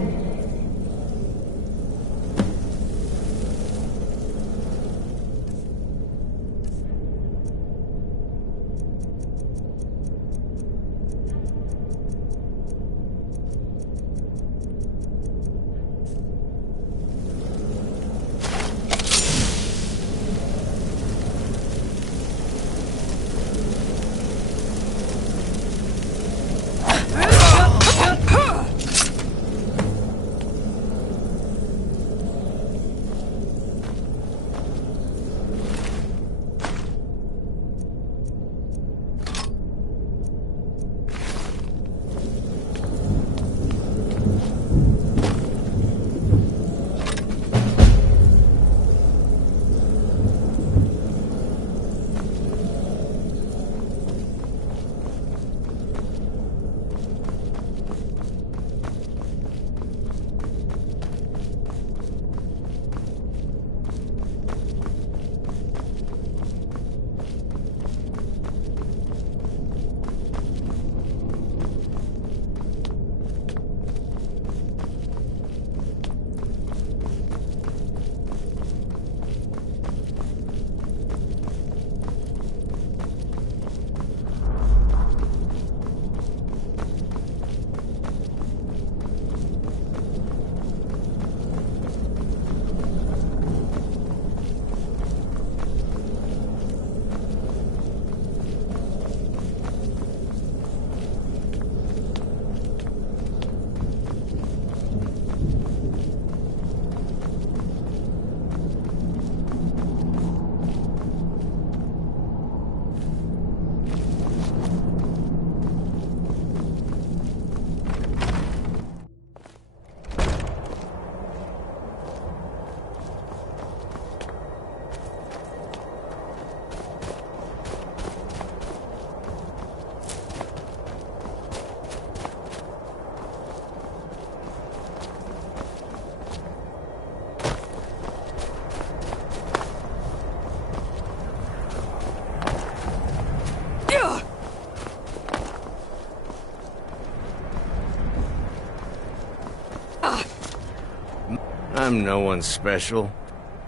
I'm no one special.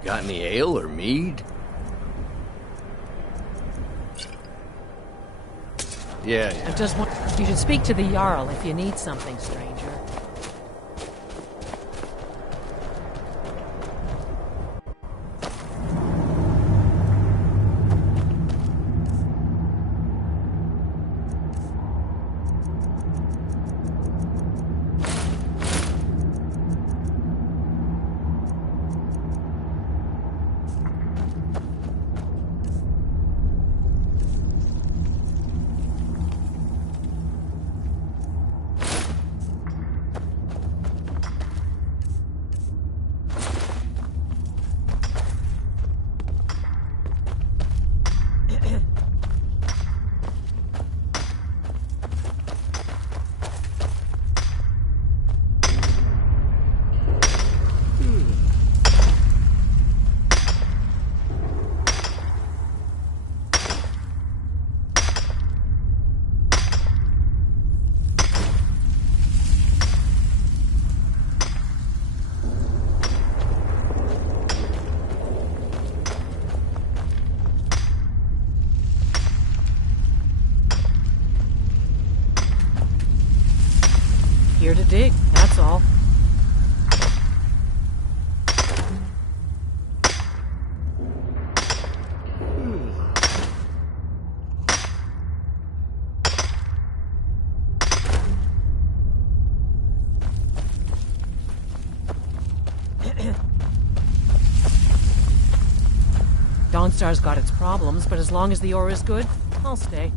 Got any ale or mead? Yeah. I just want... You should speak to the Jarl if you need something, stranger. Here to dig, that's all. Dawnstar's got its problems, but as long as the ore is good, I'll stay.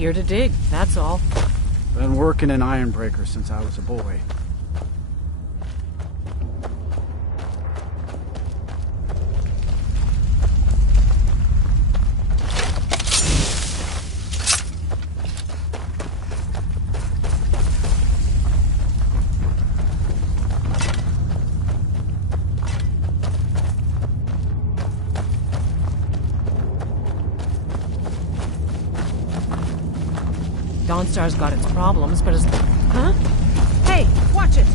Here to dig, that's all. Been working in Ironbreaker since I was a boy. Dawnstar's got its problems, but Huh? Hey, watch it!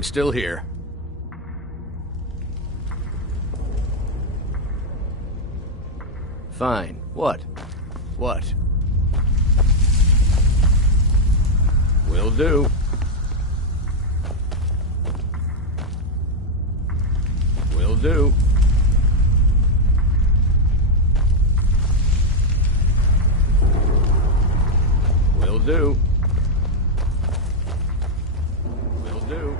I'm still here. Fine. What? What? Will do. Will do. Will do. Will do.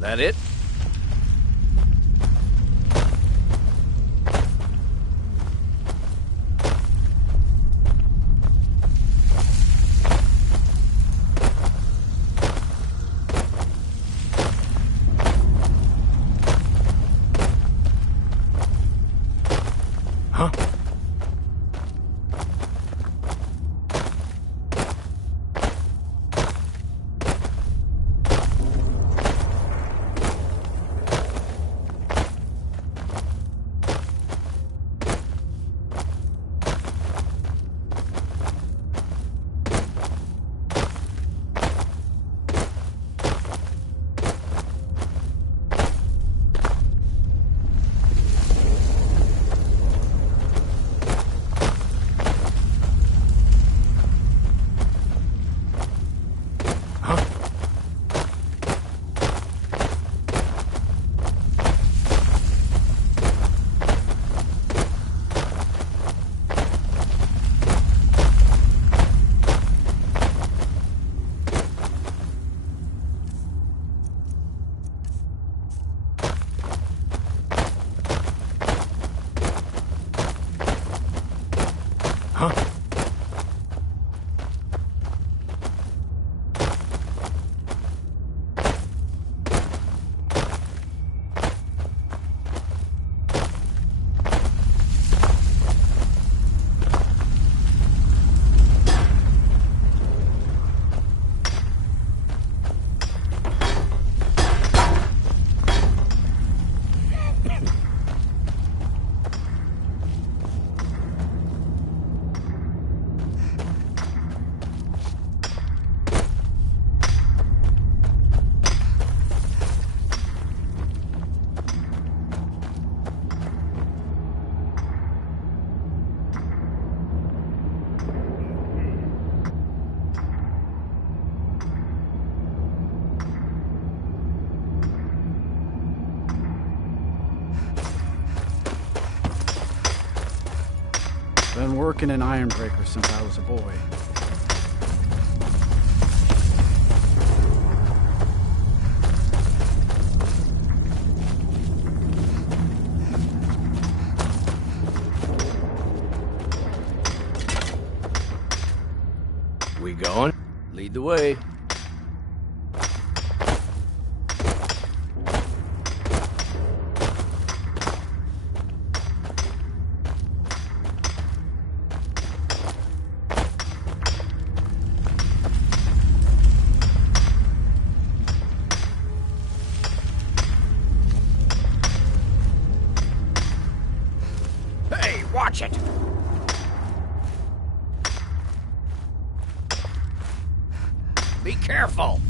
That it? Huh? Been working in Ironbreaker since I was a boy. We going? Lead the way. Hey, watch it! Be careful!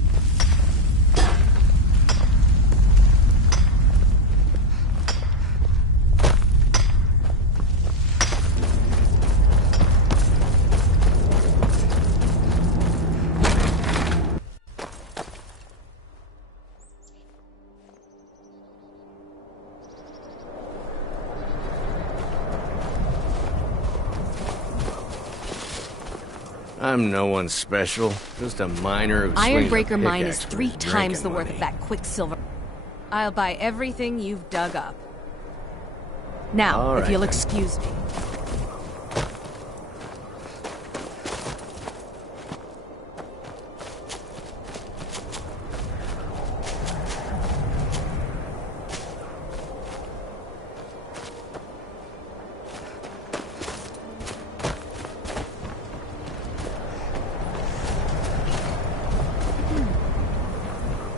I'm no one special. Just a miner who swings a Ironbreaker mine is pickaxe for 3 his times the drinking worth money. of that quicksilver. I'll buy everything you've dug up. Now, All if right, you'll then. excuse me.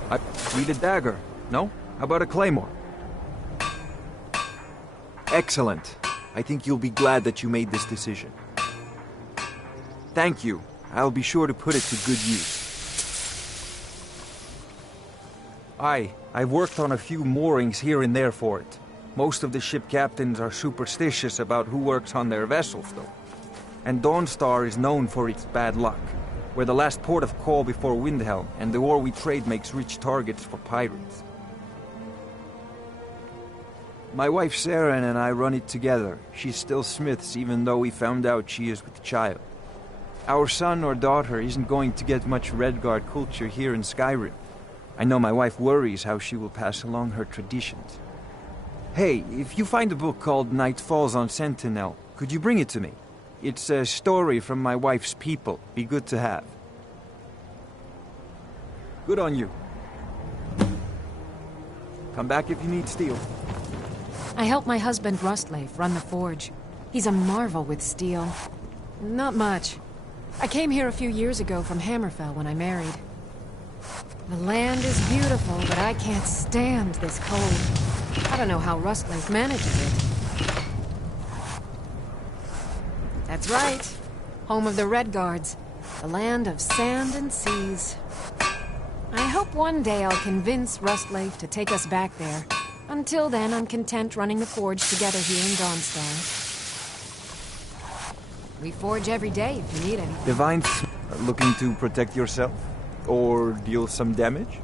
I need a dagger. No? How about a claymore? Excellent. I think you'll be glad that you made this decision. Thank you. I'll be sure to put it to good use. I've worked on a few moorings here and there for it. Most of the ship captains are superstitious about who works on their vessels, though. And Dawnstar is known for its bad luck. We're the last port of call before Windhelm, and the ore we trade makes rich targets for pirates. My wife Saren and I run it together. She's still Smith's, even though we found out she is with child. Our son or daughter isn't going to get much Redguard culture here in Skyrim. I know my wife worries how she will pass along her traditions. Hey, if you find a book called Night Falls on Sentinel, could you bring it to me? It's a story from my wife's people. Be good to have. Good on you. Come back if you need steel. I help my husband Rustlave run the forge. He's a marvel with steel. Not much. I came here a few years ago from Hammerfell when I married. The land is beautiful, but I can't stand this cold. I don't know how Rustlave manages it. That's right. Home of the Redguards. The land of sand and seas. I hope one day I'll convince Rustlave to take us back there. Until then, I'm content running the forge together here in Dawnstar. We forge every day if you need any. Divine looking to protect yourself? Or deal some damage?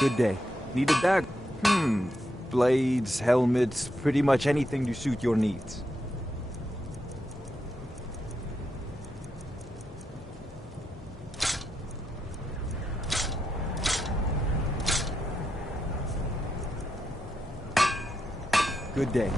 Good day. Need a dagger? Blades, helmets, pretty much anything to suit your needs. Good day.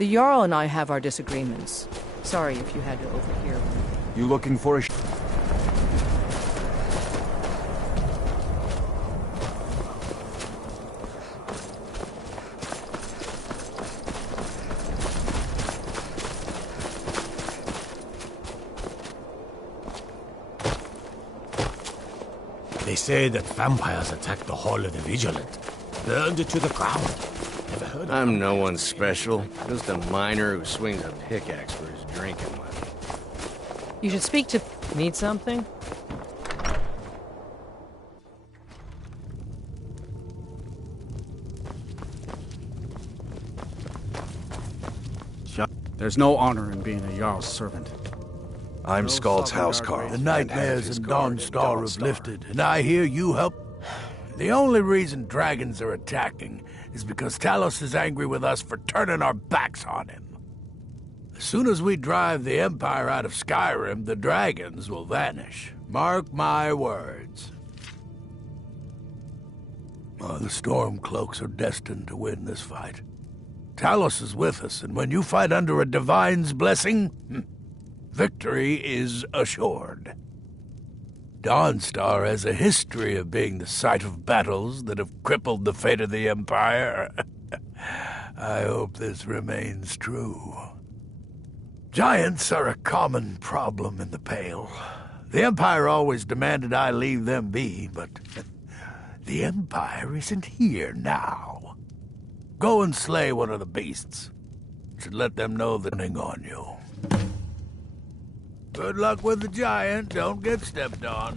The Jarl and I have our disagreements. Sorry if you had to overhear one. You looking for a They say that vampires attacked the Hall of the Vigilant, burned it to the ground. Never heard of I'm no one special. Just a miner who swings a pickaxe for his drinking money. You should speak to... Need something? There's no honor in being a Jarl's servant. I'm Skald's housecarl. The nightmares in Dawnstar have lifted, and I hear you help. The only reason dragons are attacking is because Talos is angry with us for turning our backs on him. As soon as we drive the Empire out of Skyrim, the dragons will vanish. Mark my words. Oh, the Stormcloaks are destined to win this fight. Talos is with us, and when you fight under a divine's blessing, victory is assured. Dawnstar has a history of being the site of battles that have crippled the fate of the Empire. I hope this remains true. Giants are a common problem in the Pale. The Empire always demanded I leave them be, but the Empire isn't here now. Go and slay one of the beasts. Should let them know they're running on you. Good luck with the giant. Don't get stepped on.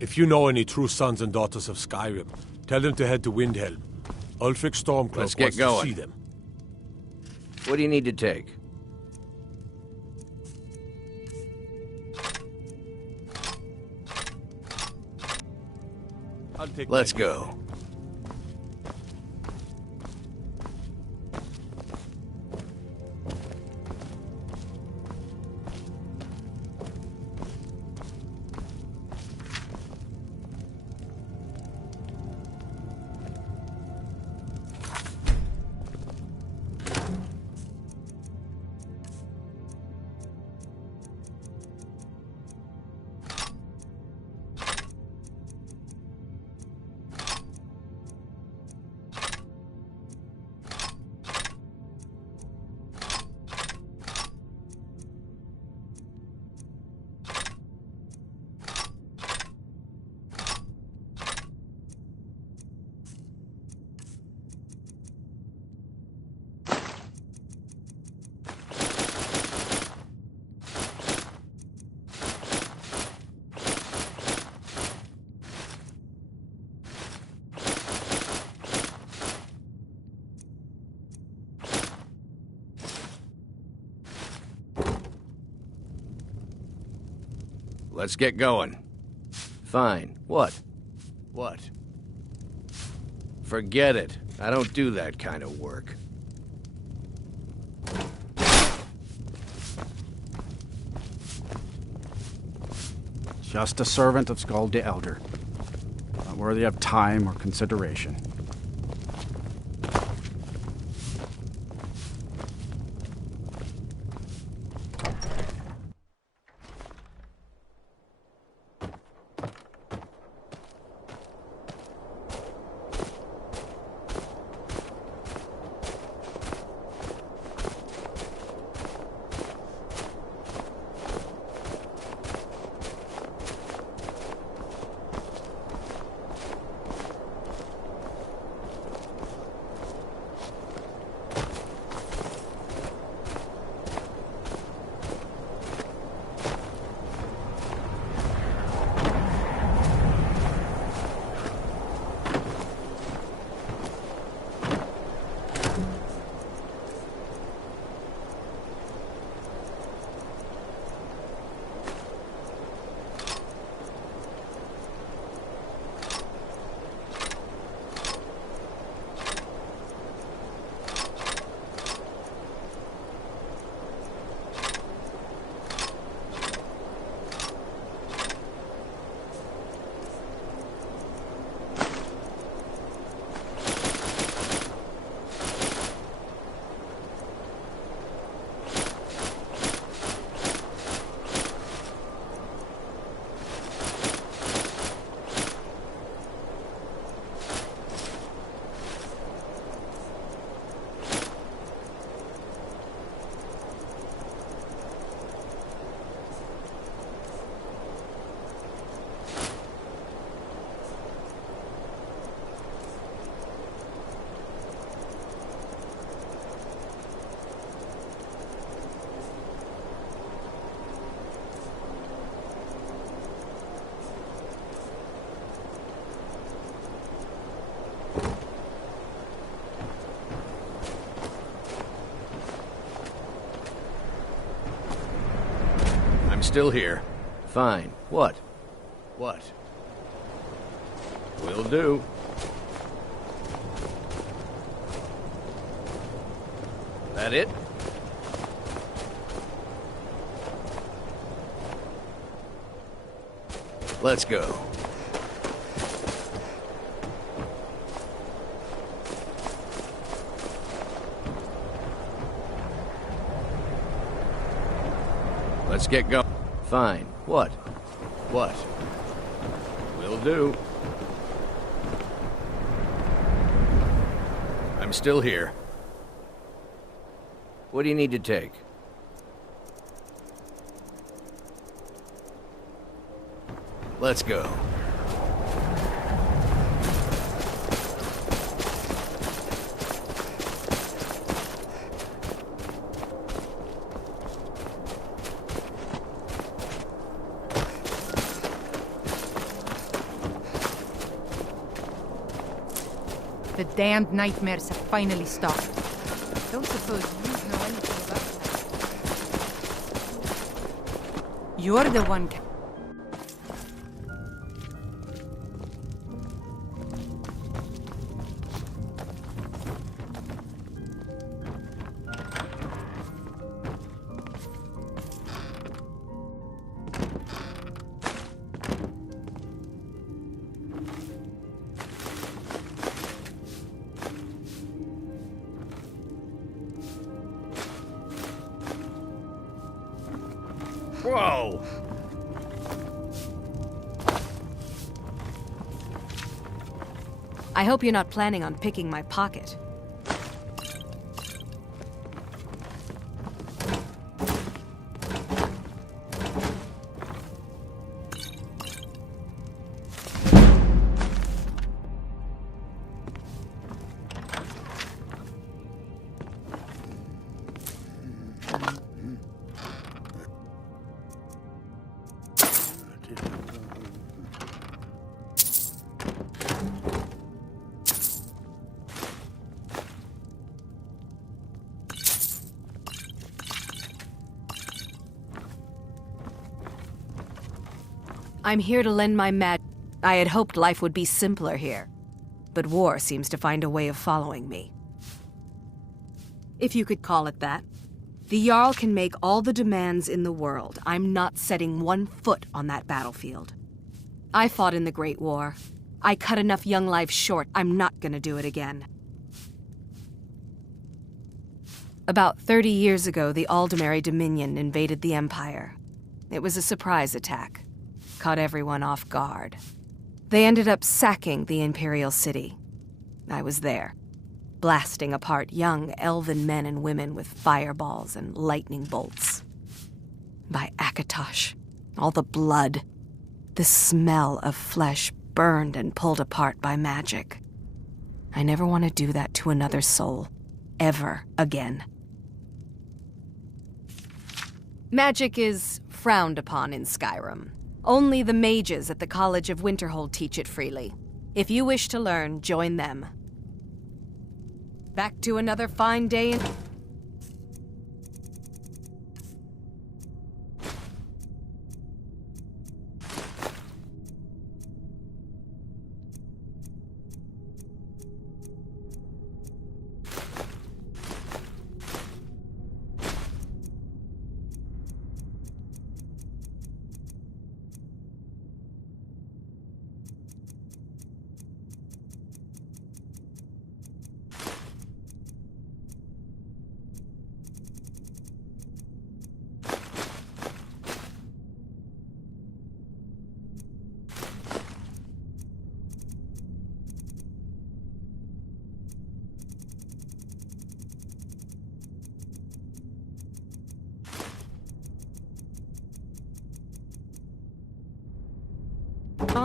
If you know any true sons and daughters of Skyrim, tell them to head to Windhelm. Ulfric Stormcloak Let's wants get going. to see them. What do you need to take? Let's go. Let's get going. Fine. What? What? Forget it. I don't do that kind of work. Just a servant of Skald the Elder. Not worthy of time or consideration. Still here. Fine. What? What? Will do. That it? Let's go. Let's get going. Fine. What? What? Will do. I'm still here. What do you need to take? Let's go. The damned nightmares have finally stopped. Don't suppose you know anything about that. You're the one. Whoa! I hope you're not planning on picking my pocket. I'm here to lend my I had hoped life would be simpler here, but war seems to find a way of following me. If you could call it that. The Jarl can make all the demands in the world. I'm not setting one foot on that battlefield. I fought in the Great War. I cut enough young lives short. I'm not gonna do it again. About 30 years ago, the Aldemary Dominion invaded the Empire. It was a surprise attack. Caught everyone off guard. They ended up sacking the Imperial City. I was there, blasting apart young elven men and women with fireballs and lightning bolts. By Akatosh, all the blood, the smell of flesh burned and pulled apart by magic. I never want to do that to another soul, ever again. Magic is frowned upon in Skyrim. Only the mages at the College of Winterhold teach it freely. If you wish to learn, join them. Back to another fine day in...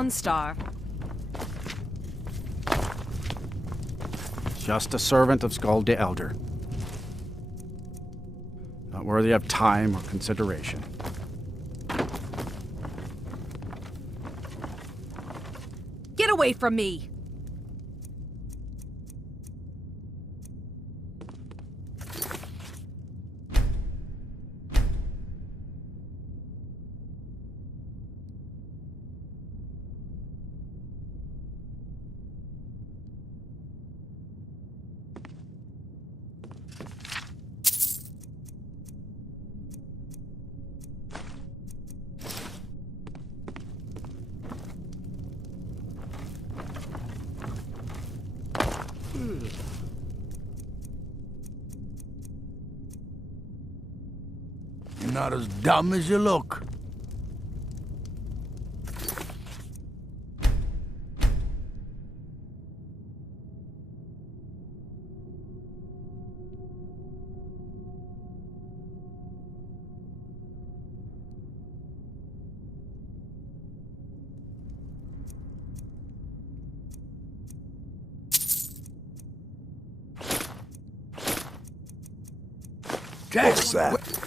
Star. Just a servant of Skald the Elder. Not worthy of time or consideration. Get away from me! You're not as dumb as you look. What's that?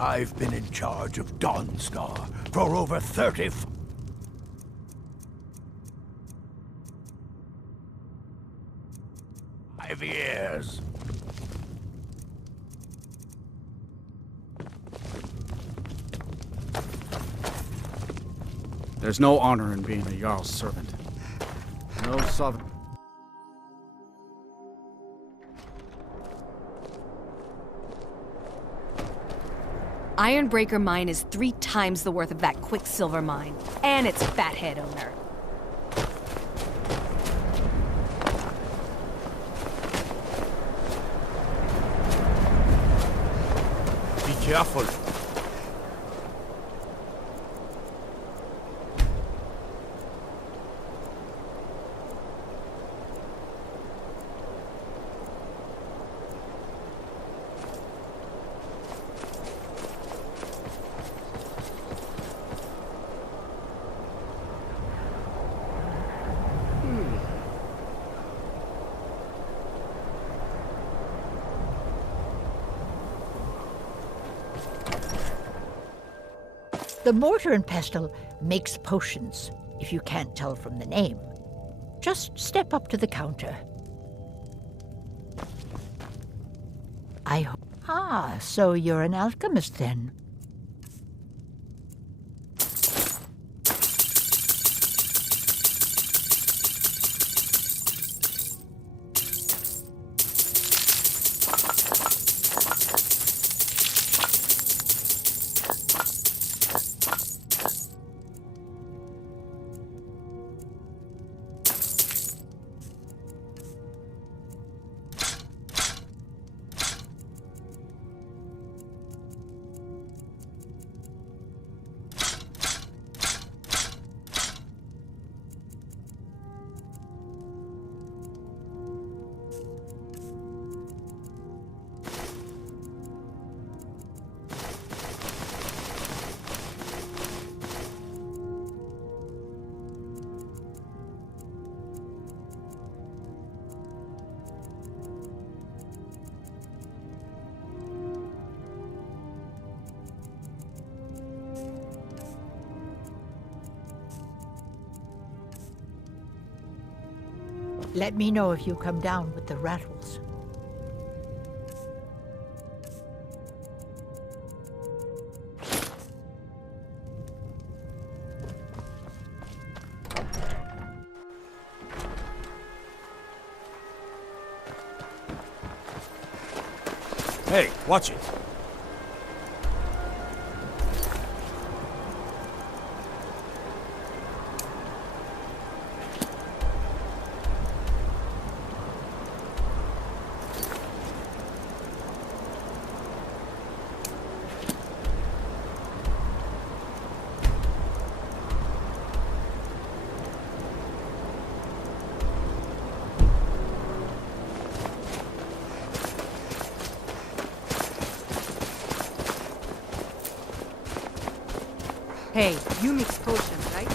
I've been in charge of Dawnstar for over 35 years. There's no honor in being a Jarl's servant. No sovereign. Ironbreaker Mine is 3 times the worth of that Quicksilver Mine, and its fathead owner. Be careful. The mortar and pestle makes potions, if you can't tell from the name. Just step up to the counter. Ah, so you're an alchemist then. Let me know if you come down with the rattles. Hey, watch it. Hey, you mix potions, right?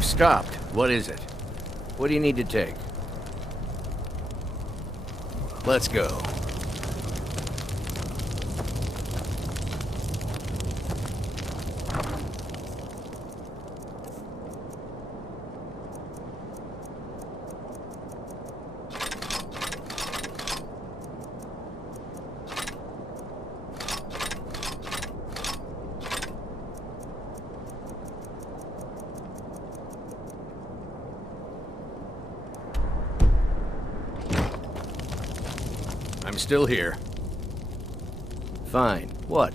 Stopped. What is it? What do you need to take? Let's go. I'm still here. Fine. What?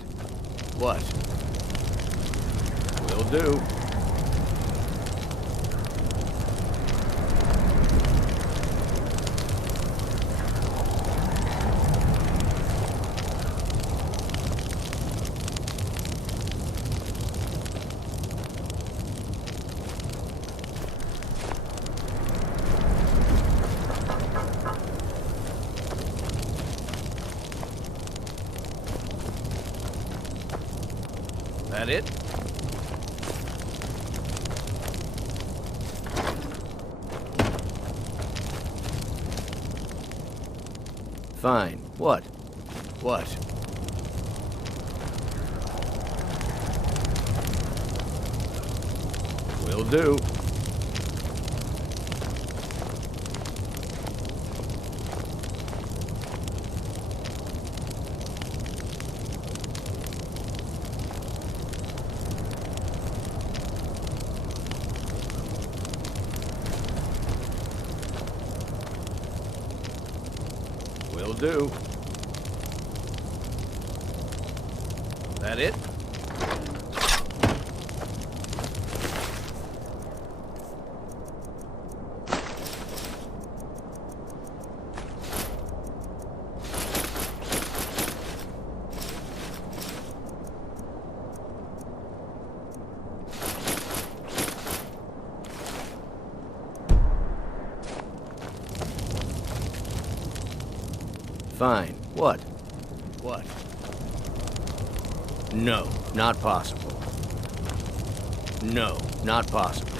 What? Will do. That it? Fine. What? What? Will do. Will do. That it? Fine. What? What? No, not possible. No, not possible.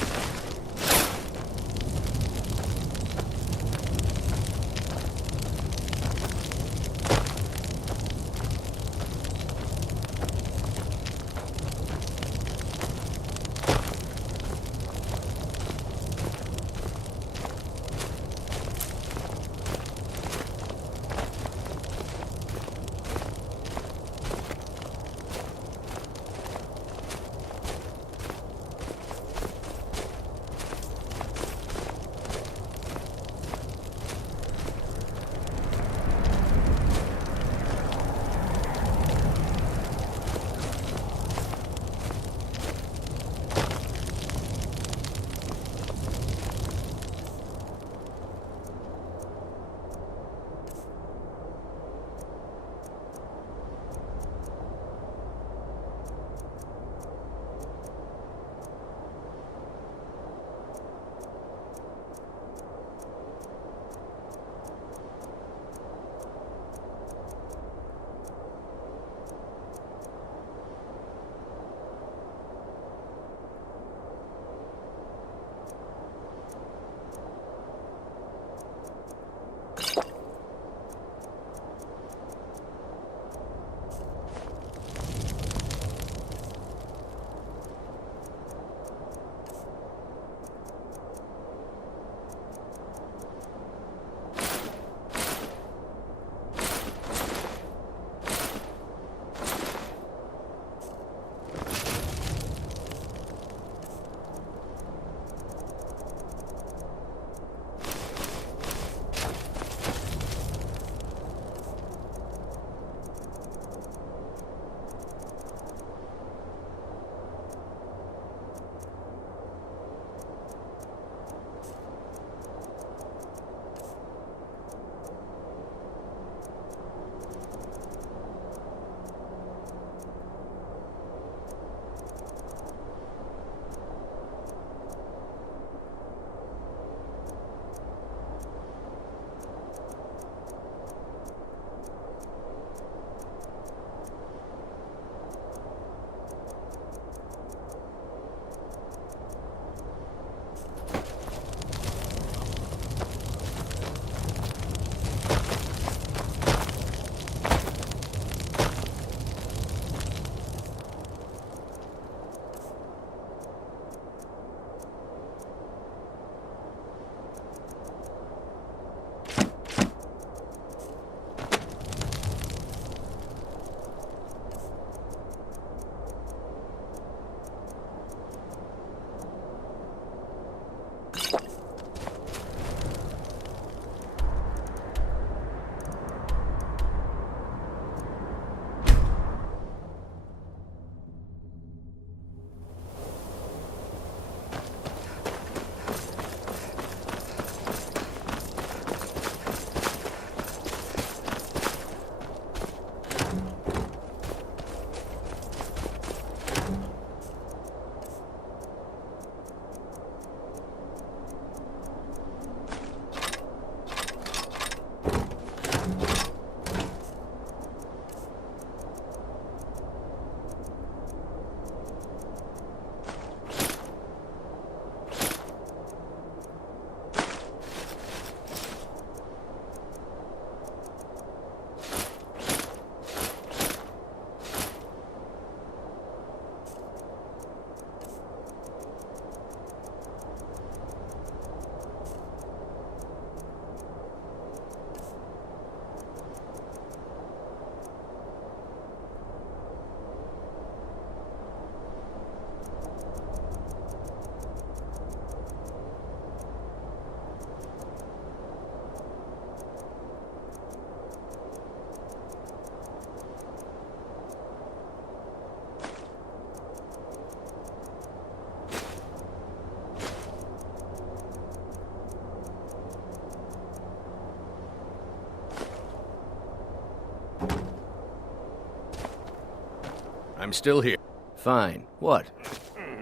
I'm still here. Fine. What?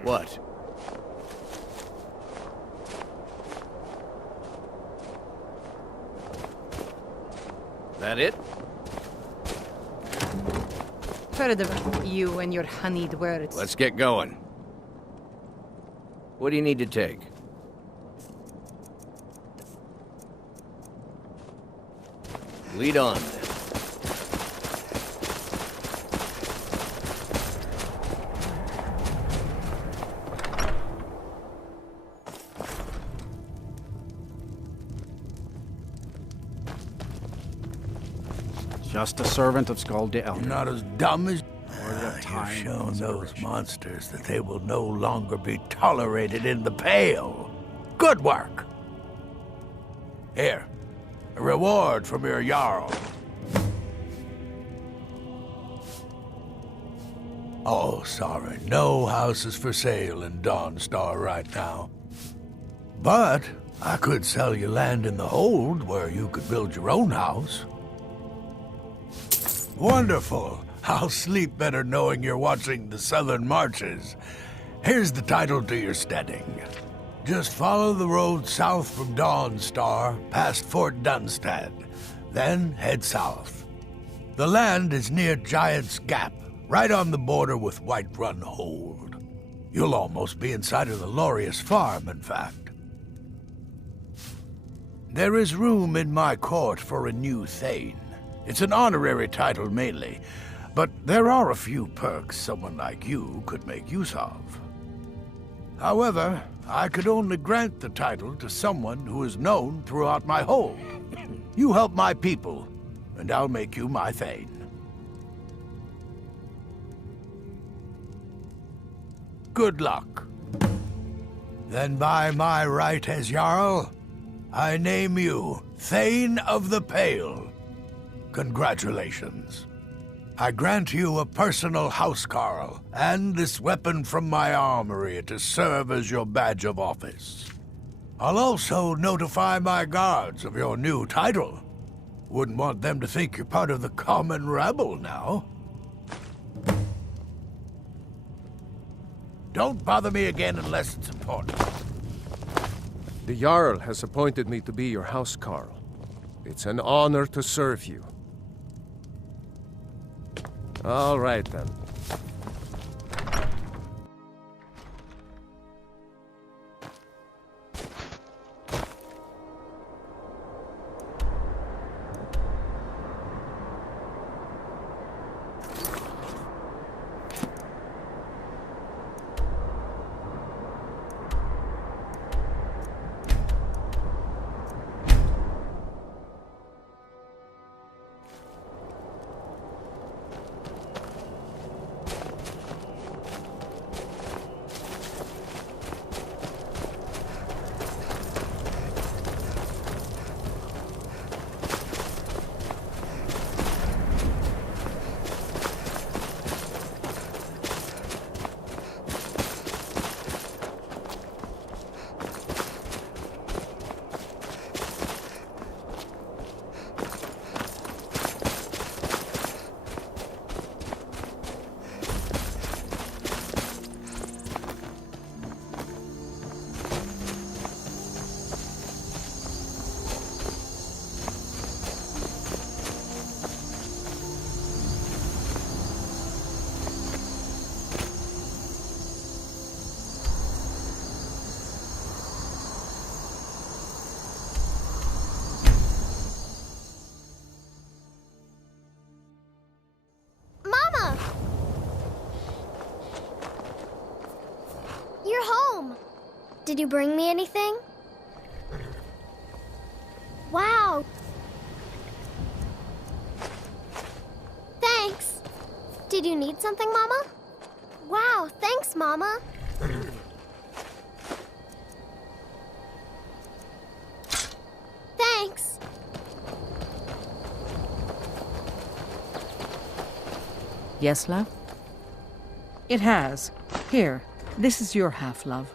What? That it? Heard of you and your honeyed words. Let's get going. What do you need to take? Lead on, then. Just a servant of Skald the Elder. You're not as dumb as... You've shown those monsters that they will no longer be tolerated in the Pale. Good work. Here, a reward from your Jarl. Oh, sorry, no houses for sale in Dawnstar right now. But I could sell you land in the Hold where you could build your own house. Wonderful. I'll sleep better knowing you're watching the Southern Marches. Here's the title to your steading. Just follow the road south from Dawnstar, past Fort Dunstad. Then head south. The land is near Giant's Gap, right on the border with Whiterun Hold. You'll almost be inside of the Laureus farm, in fact. There is room in my court for a new Thane. It's an honorary title mainly, but there are a few perks someone like you could make use of. However, I could only grant the title to someone who is known throughout my hold. You help my people, and I'll make you my Thane. Good luck. Then by my right as Jarl, I name you Thane of the Pale. Congratulations. I grant you a personal housecarl, and this weapon from my armory to serve as your badge of office. I'll also notify my guards of your new title. Wouldn't want them to think you're part of the common rabble now. Don't bother me again unless it's important. The Jarl has appointed me to be your housecarl. It's an honor to serve you. All right, then. Did you bring me anything? Wow! Thanks! Did you need something, Mama? Wow, thanks, Mama! Thanks! Yes, love? It has. Here, this is your half, love.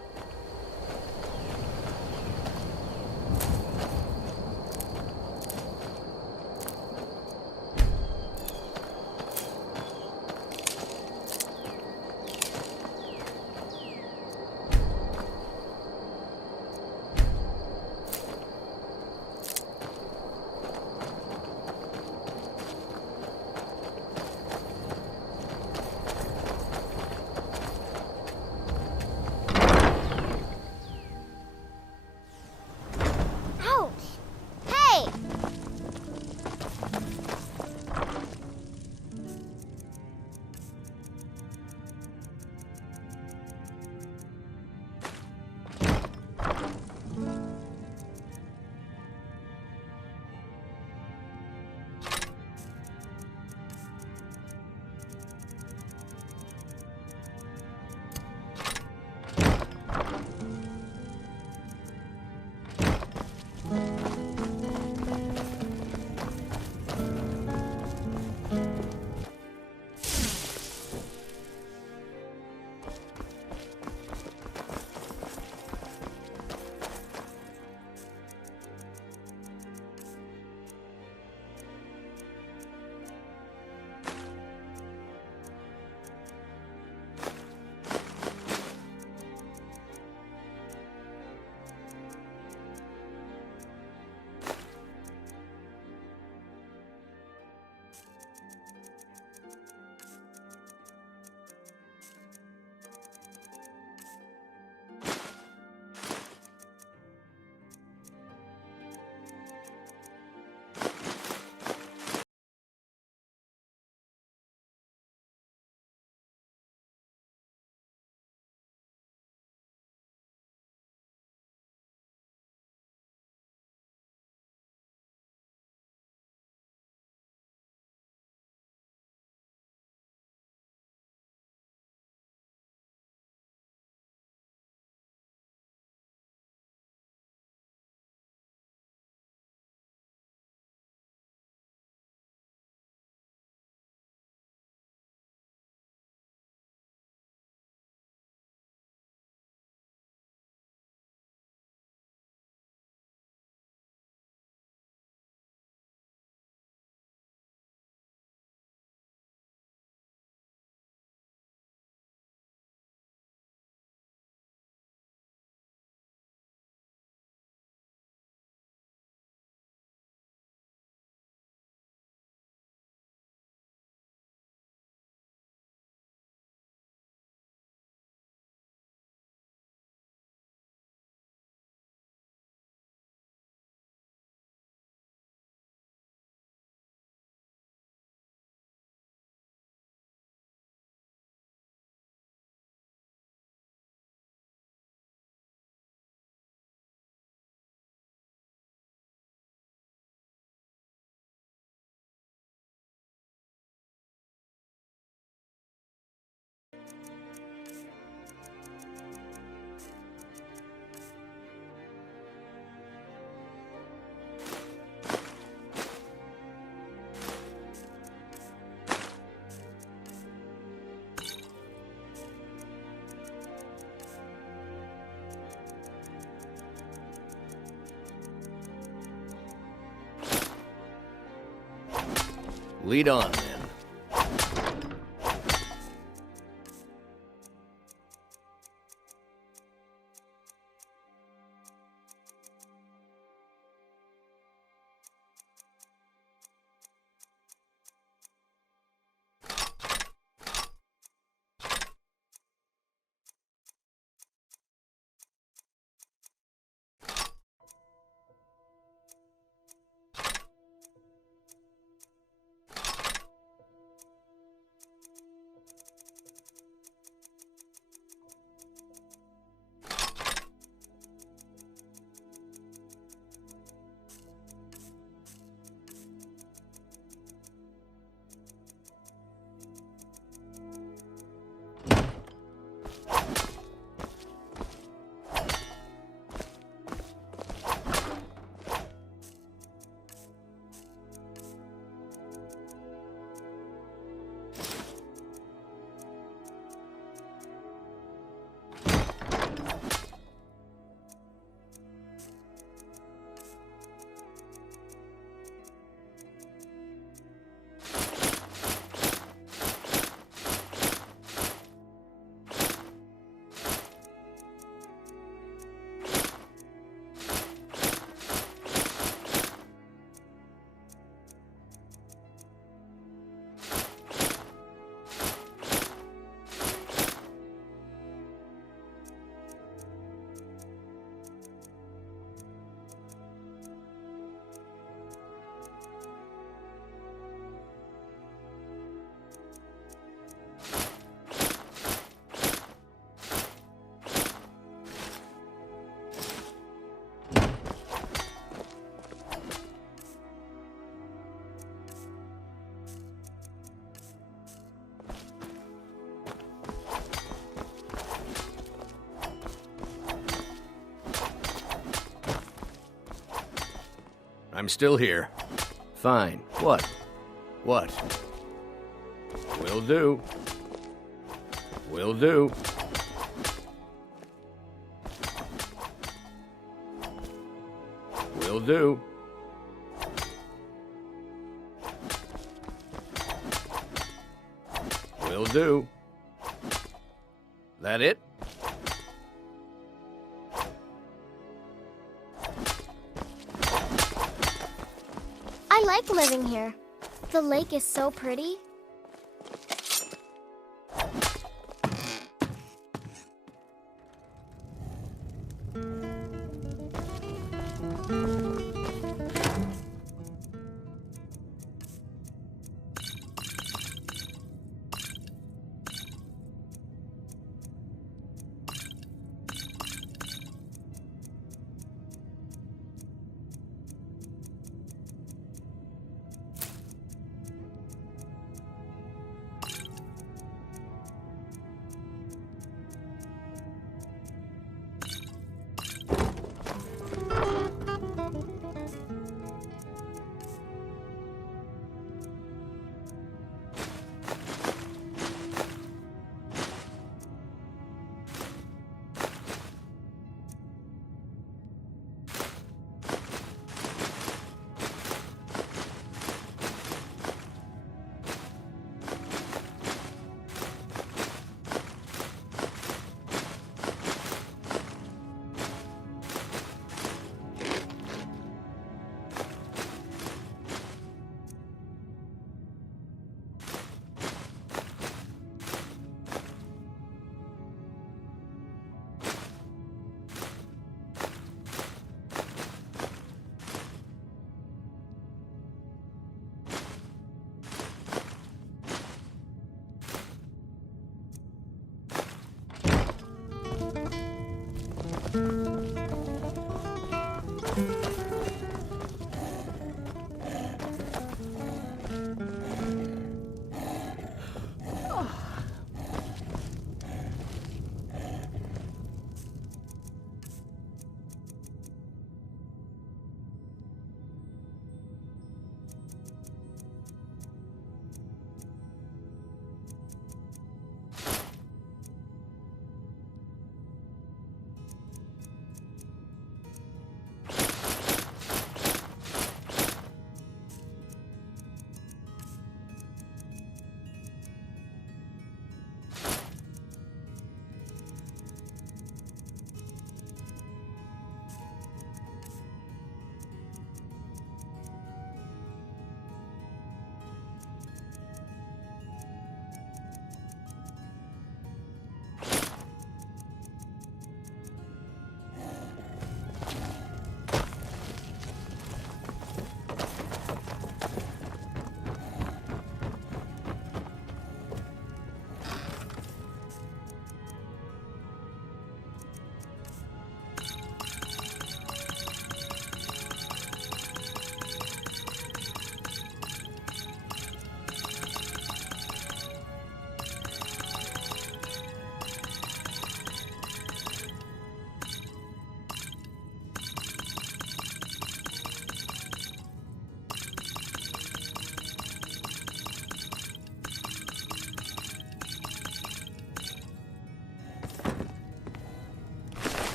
Lead on, then. I'm still here. Fine. What? What? Will do. Will do. do. Will do. That it? I like living here. The lake is so pretty.